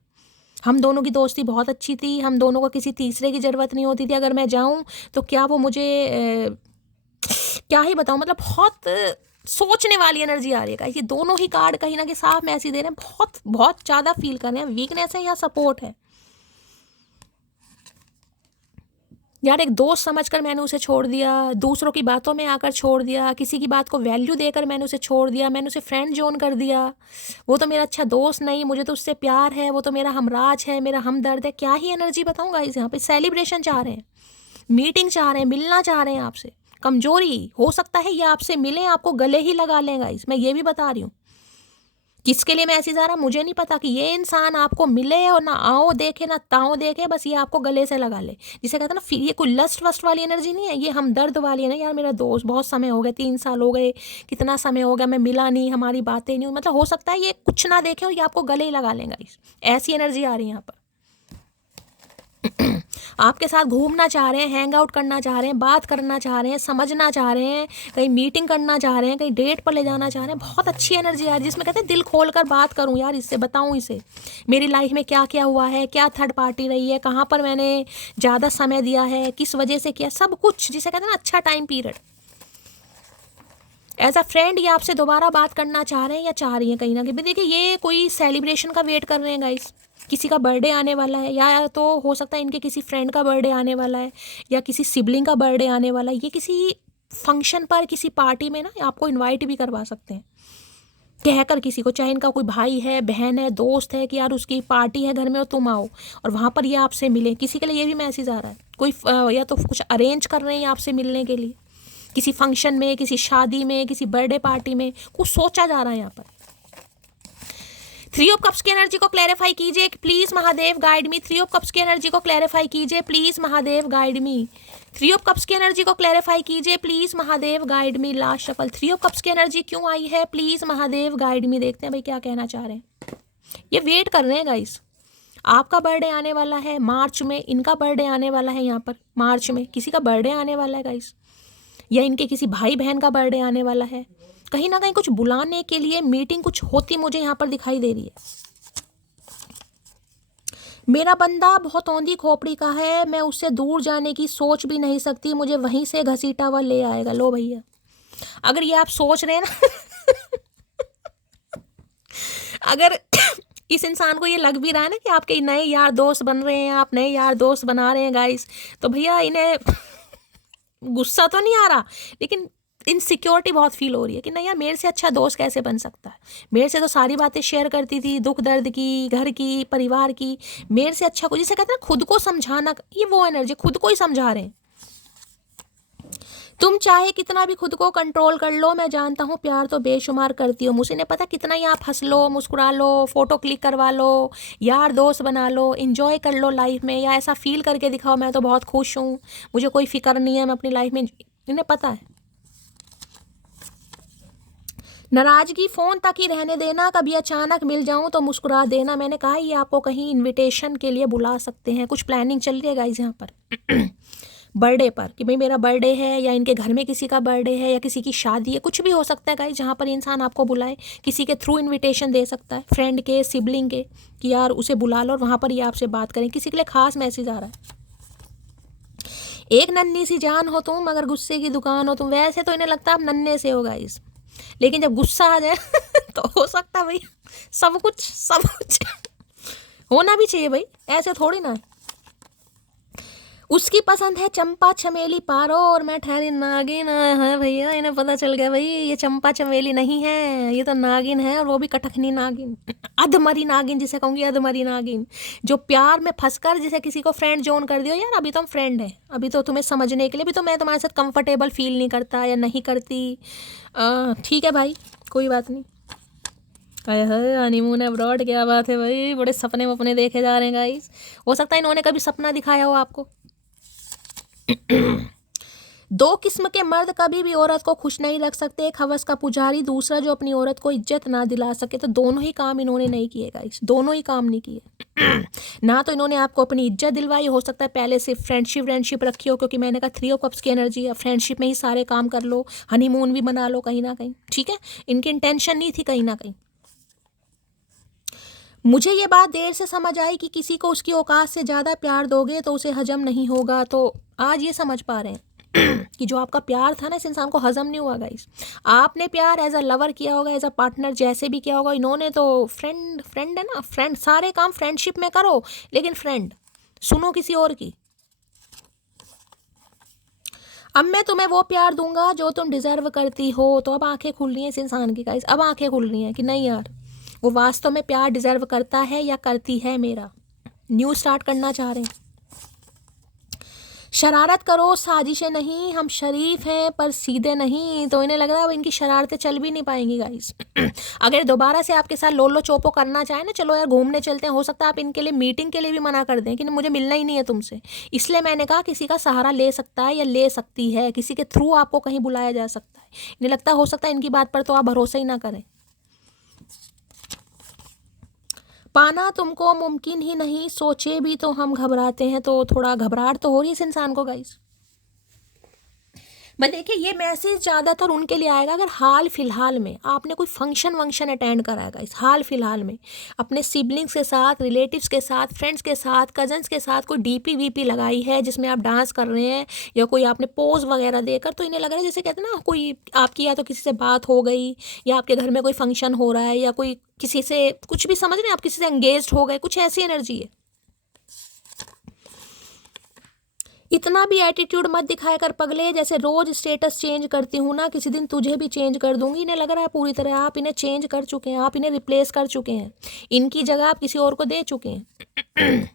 हम दोनों की दोस्ती बहुत अच्छी थी, हम दोनों को किसी तीसरे की ज़रूरत नहीं होती थी। अगर मैं जाऊँ तो क्या वो मुझे क्या ही बताऊँ, मतलब बहुत सोचने वाली एनर्जी आ रही है। ये दोनों ही कार्ड कहीं ना कहीं साफ मैसेज दे रहे हैं, बहुत बहुत ज़्यादा फील कर रहे हैं। वीकनेस है या सपोर्ट है। यार एक दोस्त समझकर मैंने उसे छोड़ दिया, दूसरों की बातों में आकर छोड़ दिया, किसी की बात को वैल्यू देकर मैंने उसे छोड़ दिया, मैंने उसे फ्रेंड जोन कर दिया। वो तो मेरा अच्छा दोस्त नहीं, मुझे तो उससे प्यार है, वो तो मेरा हमराज है, मेरा हमदर्द है। क्या ही एनर्जी बताऊँ गाइस। यहाँ पे सेलिब्रेशन चाह रहे हैं, मीटिंग चाह रहे हैं, मिलना चाह रहे हैं आपसे। कमजोरी हो सकता है ये आपसे मिलें, आपको गले ही लगा लें गाइस, मैं ये भी बता रही हूँ। किसके लिए मैसेज आ रहा मुझे नहीं पता, कि ये इंसान आपको मिले और ना आओ देखे ना ताओ देखे, बस ये आपको गले से लगा ले। जिसे कहते हैं ना, फिर ये कोई लस्ट वस्ट वाली एनर्जी नहीं है, ये हमदर्द वाली है ना। यार मेरा दोस्त, बहुत समय हो गया, 3 साल हो गए, कितना समय हो गया, मैं मिला नहीं, हमारी बातें नहीं हुई। मतलब हो सकता है ये कुछ ना देखे और ये आपको गले ही लगा लेंगे। ऐसी एनर्जी आ रही है यहाँ पर। आपके साथ घूमना चाह रहे हैं, हैंग आउट करना चाह रहे हैं, बात करना चाह रहे हैं, समझना चाह रहे हैं, कहीं मीटिंग करना चाह रहे हैं, कहीं डेट पर ले जाना चाह रहे हैं। बहुत अच्छी एनर्जी यार, जिसमें कहते हैं दिल खोल कर बात करूं यार, इससे बताऊं इसे मेरी लाइफ में क्या क्या हुआ है, क्या थर्ड पार्टी रही है, कहाँ पर मैंने ज़्यादा समय दिया है, किस वजह से किया, सब कुछ जिसे कहते हैं ना अच्छा time period. As a friend ये आपसे दोबारा बात करना चाह रहे हैं या चाह रही हैं कहीं ना कहीं। देखिए ये कोई सेलिब्रेशन का वेट कर रहे हैं गाइस, किसी का बर्थडे आने वाला है, या तो हो सकता है इनके किसी फ्रेंड का बर्थडे आने वाला है, या किसी सिबलिंग का बर्थडे आने वाला है। ये किसी फंक्शन पर, किसी पार्टी में ना आपको इनवाइट भी करवा सकते हैं, कहकर किसी को, चाहे इनका कोई भाई है, बहन है, दोस्त है, कि यार उसकी पार्टी है घर में और तुम आओ, और वहाँ पर ये आपसे मिले। किसी के लिए ये भी मैसेज आ रहा है, कोई या तो कुछ अरेंज कर रहे हैं आपसे मिलने के लिए, किसी फंक्शन में, किसी शादी में, किसी बर्थडे पार्टी में, कुछ सोचा जा रहा है यहाँ पर। 3 ऑफ कप्स की एनर्जी को क्लैरिफाई कीजिए please Mahadev, guide me. 3 of cups की एनर्जी को क्लैरिफाई कीजिए please Mahadev, guide me. 3 of cups की एनर्जी को क्लैरिफाई कीजिए please Mahadev, guide me. Last shuffle. 3 of cups की एनर्जी क्यों आई है, प्लीज महादेव, गाइड मी। देखते हैं भाई क्या कहना चाह रहे हैं। ये वेट कर रहे हैं गाइस, आपका बर्थडे आने वाला है मार्च में, इनका बर्थडे आने वाला है यहाँ पर मार्च में, किसी का बर्थडे आने वाला है गाइस, या इनके किसी भाई बहन का बर्थडे आने वाला है। कहीं ना कहीं कुछ बुलाने के लिए मीटिंग कुछ होती मुझे यहाँ पर दिखाई दे रही है। मेरा बंदा बहुत औंधी खोपड़ी का है, मैं उससे दूर जाने की सोच भी नहीं सकती, मुझे वहीं से घसीटा हुआ ले आएगा। लो भैया, अगर ये आप सोच रहे हैं ना अगर इस इंसान को ये लग भी रहा है ना कि आपके नए यार दोस्त बन रहे हैं, आप नए यार दोस्त बना रहे हैं गाइस, तो भैया इन्हें गुस्सा तो नहीं आ रहा, लेकिन इनसिक्योरिटी बहुत फील हो रही है कि नहीं यार मेरे से अच्छा दोस्त कैसे बन सकता है, मेरे से तो सारी बातें शेयर करती थी, दुख दर्द की, घर की, परिवार की, मेरे से अच्छा कोई, जिसे कहते हैं ना खुद को समझाना, ये वो एनर्जी, खुद को ही समझा रहे हैं। तुम चाहे कितना भी खुद को कंट्रोल कर लो, मैं जानता हूँ प्यार तो बेशुमार करती हो मुझे, नहीं पता कितना ही आप हंस लो, मुस्कुरा लो, फोटो क्लिक करवा लो, यार दोस्त बना लो, एंजॉय कर लो लाइफ में, या ऐसा फील करके दिखाओ मैं तो बहुत खुश हूँ, मुझे कोई फिक्र नहीं है, मैं अपनी लाइफ में, इन्हें पता है। नाराजगी फोन तक ही रहने देना, कभी अचानक मिल जाऊं तो मुस्कुरा देना। मैंने कहा ये आपको कहीं इनविटेशन के लिए बुला सकते हैं, कुछ प्लानिंग चल रही है गाइस यहाँ पर बर्थडे पर, कि भाई मेरा बर्थडे है, या इनके घर में किसी का बर्थडे है, या किसी की शादी है, कुछ भी हो सकता है गाइस, जहाँ पर इंसान आपको बुलाए, किसी के थ्रू इन्विटेशन दे सकता है, फ्रेंड के, सिबलिंग के, कि यार उसे बुला लो और वहाँ पर ये आपसे बात करें। किसी के लिए खास मैसेज आ रहा है। एक नन्ही सी जान हो तुम, मगर गुस्से की दुकान हो तुम। वैसे तो इन्हें लगता है आप नन्हे से हो गाइस, लेकिन जब गुस्सा आ जाए तो हो सकता है भाई सब कुछ होना भी चाहिए भाई, ऐसे थोड़ी ना। उसकी पसंद है चंपा चमेली पारो, और मैं ठहरी नागिन है भैया। इन्हें पता चल गया भाई ये चंपा चमेली नहीं है, ये तो नागिन है, और वो भी कटकनी नागिन, अधमरी नागिन जिसे कहूँगी, अधमरी नागिन, जो प्यार में फंसकर जिसे किसी को फ्रेंड जोन कर दियो, यार अभी तो हम फ्रेंड हैं, अभी तो तुम्हें समझने के लिए, अभी तो मैं तुम्हारे साथ कंफर्टेबल फील नहीं करता या नहीं करती, ठीक है भाई कोई बात नहीं। अरे हनीमून अब्रॉड, क्या बात है भाई, बड़े सपने वपने देखे जा रहे हैं गाइस। हो सकता है इन्होंने कभी सपना दिखाया हो आपको। 2 किस्म के मर्द कभी भी औरत को खुश नहीं रख सकते, एक हवस का पुजारी, दूसरा जो अपनी औरत को इज्जत ना दिला सके। तो दोनों ही काम इन्होंने नहीं किए गाइस, दोनों ही काम नहीं किए ना तो इन्होंने आपको अपनी इज्जत दिलवाई, हो सकता है पहले से फ्रेंडशिप रखी हो, क्योंकि मैंने कहा 3 ऑफ कप्स की एनर्जी है, फ्रेंडशिप में ही सारे काम कर लो, हनीमून भी मना लो कहीं ना कहीं, ठीक है, इनकी इंटेंशन नहीं थी कहीं ना कहीं। मुझे ये बात देर से समझ आई कि किसी को उसकी औकात से ज़्यादा प्यार दोगे तो उसे हजम नहीं होगा। तो आज ये समझ पा रहे हैं कि जो आपका प्यार था ना, इस इंसान को हजम नहीं हुआ गाइस। आपने प्यार एज अ लवर किया होगा, एज अ पार्टनर जैसे भी किया होगा, इन्होंने तो फ्रेंड है ना, फ्रेंड, सारे काम फ्रेंडशिप में करो, लेकिन फ्रेंड सुनो किसी और की। अब मैं तुम्हें वो प्यार दूंगा जो तुम डिजर्व करती हो। तो अब आंखें खुल रही हैं इस इंसान की गाइस, अब आंखें खुल रही हैं कि नहीं यार वो वास्तव में प्यार डिजर्व करता है या करती है मेरा। न्यू स्टार्ट करना चाह रहे हैं। शरारत करो, साजिशें नहीं, हम शरीफ हैं पर सीधे नहीं। तो इन्हें लग रहा है अब इनकी शरारतें चल भी नहीं पाएंगी गाइस अगर दोबारा से आपके साथ लोलो चोपो करना चाहे ना, चलो यार घूमने चलते हैं, हो सकता है आप इनके लिए मीटिंग के लिए भी मना कर दें कि मुझे मिलना ही नहीं है तुमसे। इसलिए मैंने कहा किसी का सहारा ले सकता है या ले सकती है, किसी के थ्रू आपको कहीं बुलाया जा सकता है। इन्हें लगता हो सकता है इनकी बात पर तो आप भरोसा ही ना करें। पाना तुमको मुमकिन ही नहीं, सोचे भी तो हम घबराते हैं। तो थोड़ा घबराहट तो हो रही है इस इंसान को गाइस। मैं देखिए ये मैसेज ज़्यादातर उनके लिए आएगा अगर हाल फिलहाल में आपने कोई फंक्शन वंक्शन अटेंड करा है इस हाल फिलहाल में, अपने सिबलिंग्स के साथ, रिलेटिव्स के साथ, फ्रेंड्स के साथ, कजन्स के साथ कोई डीपी वीपी लगाई है जिसमें आप डांस कर रहे हैं, या कोई आपने पोज वगैरह देकर, तो इन्हें लग रहा है जैसे कहते हैं ना कोई आपकी या तो किसी से बात हो गई, या आपके घर में कोई फंक्शन हो रहा है, या कोई किसी से कुछ भी समझ रहे हैं आप, किसी से एंगेज हो गए, कुछ ऐसी एनर्जी है। इतना भी एटीट्यूड मत दिखाया कर पगले, जैसे रोज स्टेटस चेंज करती हूँ ना, किसी दिन तुझे भी चेंज कर दूंगी। इन्हें लग रहा है पूरी तरह आप इन्हें चेंज कर चुके हैं, आप इन्हें रिप्लेस कर चुके हैं, इनकी जगह आप किसी और को दे चुके हैं।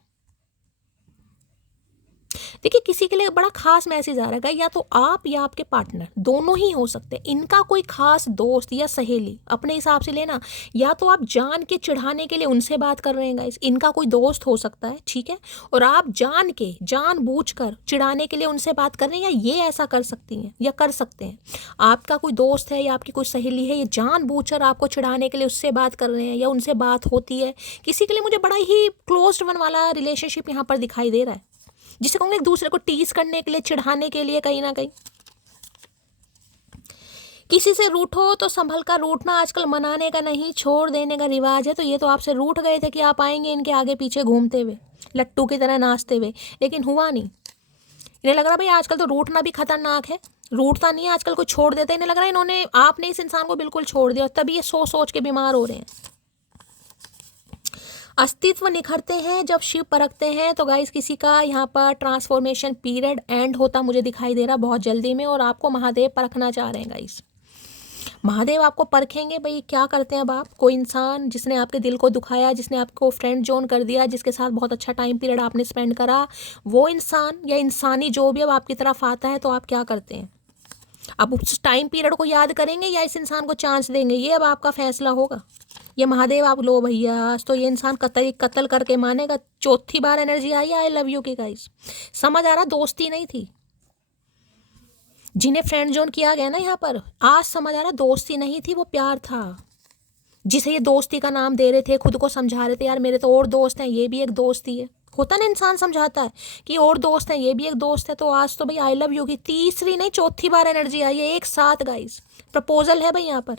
देखिए किसी के लिए बड़ा खास मैसेज आ रहा है, या तो आप या आपके पार्टनर, दोनों ही हो सकते हैं। इनका कोई खास दोस्त या सहेली अपने हिसाब से लेना, या तो आप जान के चिढ़ाने के लिए उनसे बात कर रहे हैं गाइस, इनका कोई दोस्त हो सकता है, ठीक है, और आप जान के जानबूझकर चिढ़ाने के लिए उनसे बात कर रहे हैं, या ये ऐसा कर सकती हैं या कर सकते हैं। आपका कोई दोस्त है या आपकी कोई सहेली है, ये जानबूझकर आपको चिढ़ाने के लिए उससे बात कर रहे हैं, या उनसे बात होती है। किसी के लिए मुझे बड़ा ही क्लोज्ड वन वाला रिलेशनशिप यहाँ पर दिखाई दे रहा है, जिसे कहूँगे एक दूसरे को टीज करने के लिए, चिढ़ाने के लिए, कहीं ना कहीं। किसी से रूठो तो संभल कर रूठना, आजकल मनाने का नहीं छोड़ देने का रिवाज है। तो ये तो आपसे रूठ गए थे कि आप आएंगे इनके आगे पीछे घूमते हुए, लट्टू की तरह नाचते हुए, लेकिन हुआ नहीं। इन्हें लग रहा भाई आजकल तो रूठना भी खतरनाक है, रूठता नहीं है आजकल कोई, छोड़ देता है। इन्हें लग रहा है इन्होंने, आपने इस इंसान को बिल्कुल छोड़ दिया, तभी ये सोच सोच के बीमार हो रहे हैं। अस्तित्व निखरते हैं जब शिव परखते हैं। तो गाइस किसी का यहाँ पर ट्रांसफॉर्मेशन पीरियड एंड होता मुझे दिखाई दे रहा बहुत जल्दी में, और आपको महादेव परखना चाह रहे हैं गाइस। महादेव आपको परखेंगे भाई क्या करते हैं अब आप। कोई इंसान जिसने आपके दिल को दुखाया, जिसने आपको फ्रेंड जोन कर दिया, जिसके साथ बहुत अच्छा टाइम पीरियड आपने स्पेंड करा, वो इंसान या इंसानी जो भी अब आपकी तरफ आता है, तो आप क्या करते हैं? अब उस टाइम पीरियड को याद करेंगे या इस इंसान को चांस देंगे, ये अब आपका फैसला होगा। ये महादेव आप लो भैया, आज तो ये इंसान कत्ल करके मानेगा। चौथी बार एनर्जी आई आई लव यू की गाइस, समझ आ रहा दोस्ती नहीं थी, जिन्हें फ्रेंड जोन किया गया ना यहाँ पर, आज समझ आ रहा दोस्ती नहीं थी, वो प्यार था। जिसे ये दोस्ती का नाम दे रहे थे, खुद को समझा रहे थे यार मेरे तो और दोस्त हैं, ये भी एक दोस्ती है। होता ना इंसान समझाता है कि और दोस्त हैं, ये भी एक दोस्त है। तो आज तो भाई आई लव यू की तीसरी नहीं चौथी बार एनर्जी आई है एक साथ गाइस। प्रपोजल है भाई यहाँ पर।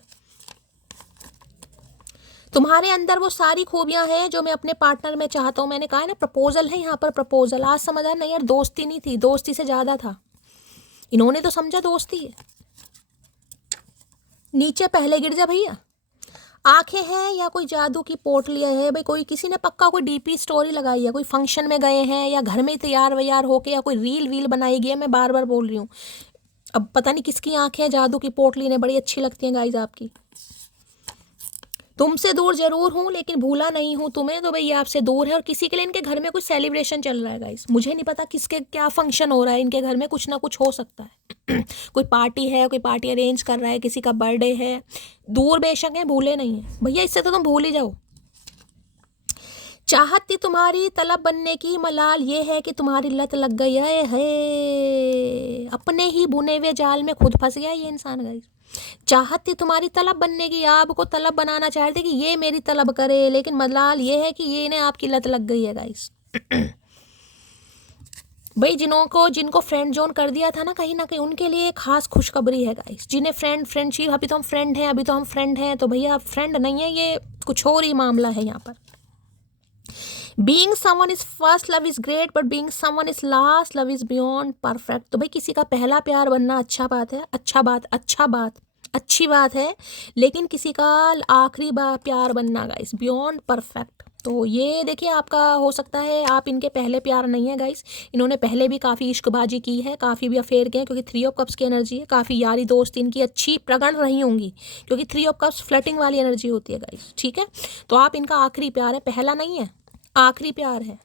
तुम्हारे अंदर वो सारी खूबियां हैं जो मैं अपने पार्टनर में चाहता हूँ। मैंने कहा है ना प्रपोजल है यहाँ पर, प्रपोजल। आज समझ आया नहीं यार दोस्ती नहीं थी, दोस्ती से ज्यादा था। इन्होंने तो समझा दोस्ती है। नीचे पहले गिर जा भैया। आंखें हैं या कोई जादू की पोटली है भाई, कोई किसी ने पक्का कोई डीपी स्टोरी लगाई है, कोई फंक्शन में गए हैं या घर में तैयार वैयार होके, या कोई रील वील बनाई गई है। मैं बार बार बोल रही हूँ, अब पता नहीं किसकी आंखें हैं जादू की पोटली ने, बड़ी अच्छी लगती हैं गाइज आपकी। तुमसे दूर जरूर हूँ लेकिन भूला नहीं हूँ तुम्हें। तो भाई ये आपसे दूर है, और किसी के लिए इनके घर में कुछ सेलिब्रेशन चल रहा है गाइस। मुझे नहीं पता किसके क्या फंक्शन हो रहा है, इनके घर में कुछ ना कुछ हो सकता है। कोई पार्टी है, कोई पार्टी अरेंज कर रहा है, किसी का बर्थडे है। दूर बेशक है, भूले नहीं है भैया, इससे तो तुम भूल ही जाओ। चाहत थी तुम्हारी तलब बनने की, मलाल ये है कि तुम्हारी लत लग गई है। अपने ही बुने हुए जाल में खुद फंस गया ये इंसान गाइस। चाहत थी तुम्हारी तलब बनने की, आपको तलब बनाना चाह रहे थे कि ये मेरी तलब करे, लेकिन मलाल ये है कि ये ने आपकी लत लग गई है गाइस। भाई जिनको फ्रेंड जोन कर दिया था ना कहीं उनके लिए खास खुशखबरी है गाइस। जिन्हें फ्रेंडशिप, अभी तो हम फ्रेंड हैं, अभी तो हम फ्रेंड हैं, तो भैया आप फ्रेंड नहीं है, ये कुछ और ही मामला है यहाँ पर। Being someone is first love is great, but being someone is last love is beyond perfect। तो भाई किसी का पहला प्यार बनना अच्छा बात है, अच्छी बात है, लेकिन किसी का आखिरी प्यार बनना गाइस बियॉन्ड परफेक्ट। तो ये देखिए आपका हो सकता है आप इनके पहले प्यार नहीं है गाइस। इन्होंने पहले भी काफ़ी इश्कबाजी की है, काफ़ी भी अफेयर किए हैं, क्योंकि 3 ऑफ कप्स की एनर्जी है। काफ़ी यारी दोस्ती इनकी अच्छी प्रगण रही होंगी, क्योंकि 3 ऑफ कप्स फ्लर्टिंग वाली एनर्जी होती है गाइस, ठीक है। तो आप इनका आखिरी प्यार है, पहला नहीं है, आखिरी प्यार है।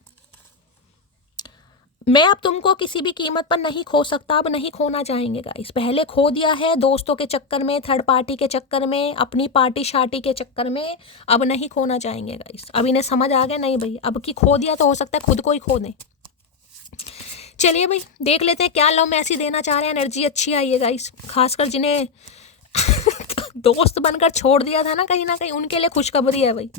मैं अब तुमको किसी भी कीमत पर नहीं खो सकता, अब नहीं खोना चाहेंगे गाइस। पहले खो दिया है दोस्तों के चक्कर में, थर्ड पार्टी के चक्कर में, अपनी पार्टी शार्टी के चक्कर में, अब नहीं खोना चाहेंगे गाइस। अब इन्हें समझ आ गया नहीं भाई, अब की खो दिया तो हो सकता है खुद को ही खो दें। चलिए भाई देख लेते हैं क्या लव मैसेज देना चाह रहे हैं। एनर्जी अच्छी आई है गाइस, खासकर जिन्हें दोस्त बनकर छोड़ दिया था ना कहीं उनके लिए खुशखबरी है भाई।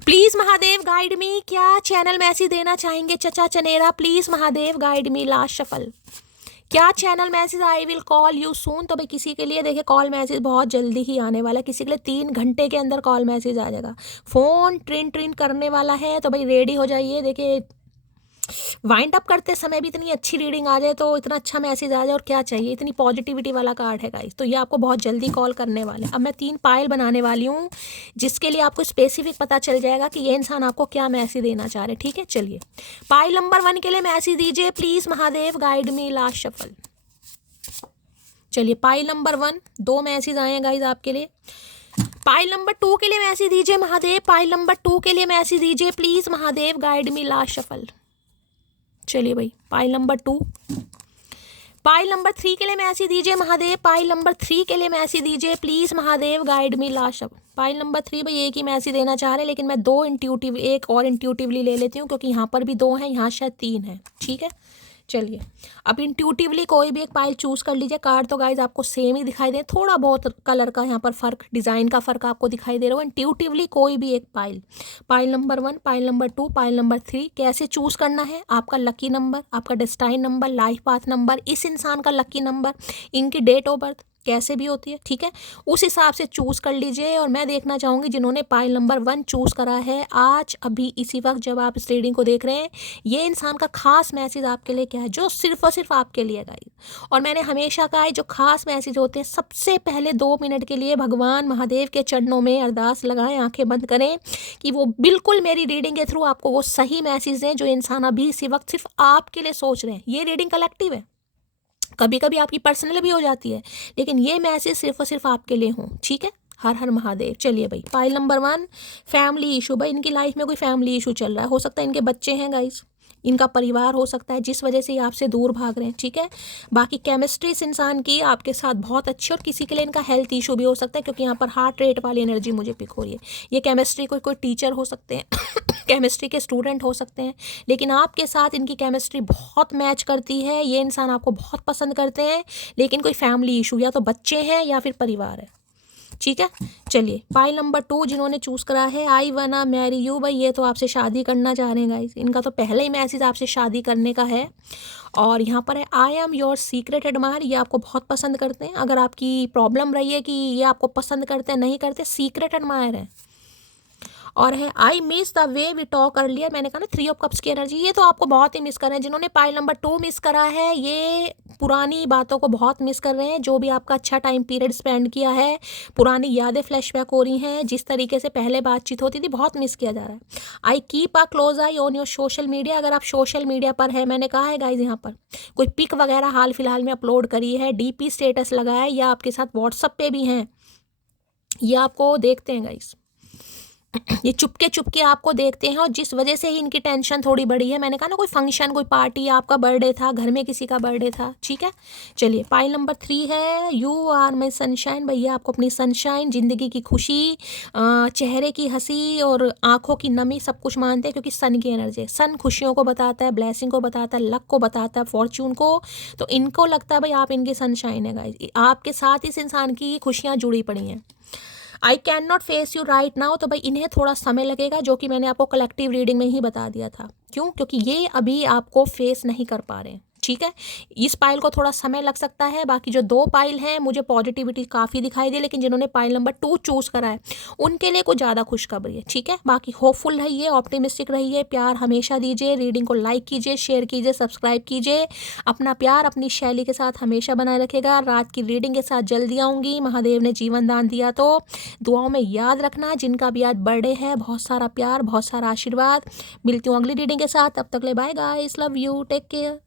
प्लीज महादेव गाइड मी, क्या चैनल मैसेज देना चाहेंगे चचा चनेरा? Please Mahadev guide me, last shuffle. क्या channel message? I will call you soon. तो भाई किसी के लिए देखिए कॉल मैसेज बहुत जल्दी ही आने वाला है, किसी के लिए 3 घंटे के अंदर कॉल मैसेज आ जाएगा। फ़ोन ट्रिन ट्रिन करने वाला है, तो भाई रेडी हो जाइए। देखिए वाइंड अप करते समय भी इतनी अच्छी रीडिंग आ जाए, तो इतना अच्छा मैसेज आ जाए, और क्या चाहिए। इतनी पॉजिटिविटी वाला कार्ड है गाइस, तो ये आपको बहुत जल्दी कॉल करने वाले हैं। अब मैं 3 पायल बनाने वाली हूँ, जिसके लिए आपको स्पेसिफिक पता चल जाएगा कि ये इंसान आपको क्या मैसेज देना चाह रहे हैं। ठीक है, चलिए पायल नंबर 1 के लिए मैसेज दीजिए please Mahadev guide me, last shuffle. चलिए पाइल नंबर 1, 2 मैसेज आए हैं गाइज आपके लिए। पाइल नंबर 2 के लिए मैसेज दीजिए महादेव। पाइल नंबर 2 के लिए मैसेज दीजिए please Mahadev guide me, last shuffle. चलिए भाई पाइल नंबर 2। पाइल नंबर 3 के लिए मैसेज दीजिए महादेव। पाइल नंबर 3 के लिए मैसेज दीजिए please Mahadev guide me, last shuffle. Pile number 3 भाई एक ही मैसेज देना चाह रहे हैं, लेकिन मैं 2 इंट्यूटिव, एक और इंट्यूटिवली ले लेती हूँ, क्योंकि यहाँ पर भी 2 हैं, यहाँ शायद 3 है। ठीक है, चलिए अब इंट्यूटिवली कोई भी एक पाइल चूज कर लीजिए। कार्ड तो गाइज आपको सेम ही दिखाई दे, थोड़ा बहुत कलर का यहाँ पर फर्क, डिजाइन का फर्क आपको दिखाई दे रहा हो। इंट्यूटिवली कोई भी एक pile, pile number 1, pile number 2, pile number 3, कैसे चूज करना है? आपका लकी नंबर, आपका destined number, life path number, इस इंसान का लकी नंबर, इनकी डेट ऑफ बर्थ कैसे भी होती है, ठीक है, उस हिसाब से चूज कर लीजिए। और मैं देखना चाहूंगी जिन्होंने पाइल नंबर 1 चूज करा है, आज अभी इसी वक्त जब आप इस रीडिंग को देख रहे हैं, ये इंसान का खास मैसेज आपके लिए क्या है, जो सिर्फ और सिर्फ आपके लिए गाइस। और मैंने हमेशा कहा है, जो खास मैसेज होते हैं, सबसे पहले 2 मिनट के लिए भगवान महादेव के चरणों में अरदास लगाएं, आंखें बंद करें, कि वो बिल्कुल मेरी रीडिंग के थ्रू आपको वो सही मैसेज दें जो इंसान अभी इसी वक्त सिर्फ आपके लिए सोच रहे हैं। ये रीडिंग कलेक्टिव है, कभी कभी आपकी पर्सनल भी हो जाती है, लेकिन ये मैसेज सिर्फ और सिर्फ आपके लिए हो। ठीक है, हर हर महादेव। चलिए भाई पाइल नंबर 1, फैमिली इशू। भाई इनकी लाइफ में कोई फैमिली इशू चल रहा है, हो सकता है इनके बच्चे हैं गाइस, इनका परिवार हो सकता है, जिस वजह से ये आपसे दूर भाग रहे हैं। ठीक है, बाकी केमिस्ट्री इस इंसान की आपके साथ बहुत अच्छी, और किसी के लिए इनका हेल्थ इशू भी हो सकता है, क्योंकि यहाँ पर हार्ट रेट वाली एनर्जी मुझे पिक हो रही है। ये केमिस्ट्री कोई टीचर हो सकते हैं केमिस्ट्री के स्टूडेंट हो सकते हैं, लेकिन आपके साथ इनकी केमिस्ट्री बहुत मैच करती है। ये इंसान आपको बहुत पसंद करते हैं, लेकिन कोई फैमिली इशू, या तो बच्चे हैं या फिर परिवार है। ठीक है, चलिए पाइल नंबर 2 जिन्होंने चूज करा है, आई वना मैरी यू। भाई ये तो आपसे शादी करना चाह रहे हैं गाइस, इनका तो पहले ही मैसेज आपसे शादी करने का है। और यहाँ पर है I am your secret admire. ये आपको बहुत पसंद करते हैं। अगर आपकी प्रॉब्लम रही है कि ये आपको पसंद करते हैं नहीं करते, सीक्रेट एडमायर है। और है I miss the way we talk earlier. मैंने कहा ना 3 ऑफ कप्स की एनर्जी, ये तो आपको बहुत ही मिस कर रहे हैं। जिन्होंने पाइल नंबर 2 मिस करा है, ये पुरानी बातों को बहुत मिस कर रहे हैं। जो भी आपका अच्छा टाइम पीरियड स्पेंड किया है, पुरानी यादें फ्लैशबैक हो रही हैं, जिस तरीके से पहले बातचीत होती थी, बहुत मिस किया जा रहा है। I keep a close I on your social media. अगर आप सोशल मीडिया पर है, मैंने कहा है गाइज यहाँ पर कोई पिक वगैरह हाल फिलहाल में अपलोड करी है, डीपी स्टेटस लगाया है, या आपके साथ व्हाट्सअप पे भी हैं, ये आपको देखते हैं गाइज, ये चुपके चुपके आपको देखते हैं, और जिस वजह से ही इनकी टेंशन थोड़ी बढ़ी है। मैंने कहा ना कोई फंक्शन, कोई पार्टी, आपका बर्थडे था, घर में किसी का बर्थडे था। ठीक है, चलिए पाइल नंबर 3 है, यू आर माई सनशाइन। भैया आपको अपनी सनशाइन, जिंदगी की खुशी, चेहरे की हंसी और आंखों की नमी सब कुछ मानते हैं, क्योंकि सन की एनर्जी है। सन खुशियों को बताता है, ब्लेसिंग को बताता है, लक को बताता है, फॉर्च्यून को। तो इनको लगता है भाई आप इनकी सनशाइन है गाइस, आपके साथ इस इंसान की खुशियाँ जुड़ी पड़ी हैं। I can not face you right now. तो भाई इन्हें थोड़ा समय लगेगा, जो कि मैंने आपको कलेक्टिव रीडिंग में ही बता दिया था। क्यों? क्योंकि ये अभी आपको फेस नहीं कर पा रहे हैं। ठीक है, इस पाइल को थोड़ा समय लग सकता है। बाकी जो 2 पाइल हैं, मुझे पॉजिटिविटी काफ़ी दिखाई दी, लेकिन जिन्होंने पाइल नंबर 2 चूज करा है, उनके लिए कुछ ज़्यादा खुशखबरी है। ठीक है, बाकी होपफुल रहिए, ऑप्टिमिस्टिक रहिए, प्यार हमेशा दीजिए, रीडिंग को लाइक कीजिए, शेयर कीजिए, सब्सक्राइब कीजिए। अपना प्यार अपनी शैली के साथ हमेशा बनाए रखेगा। रात की रीडिंग के साथ जल्दी आऊँगी। महादेव ने जीवन दान दिया, तो दुआओं में याद रखना। जिनका भी आज बर्थडे है, बहुत सारा प्यार, बहुत सारा आशीर्वाद। मिलती हूँ अगली रीडिंग के साथ, तब तक ले bye guys, love you, take care.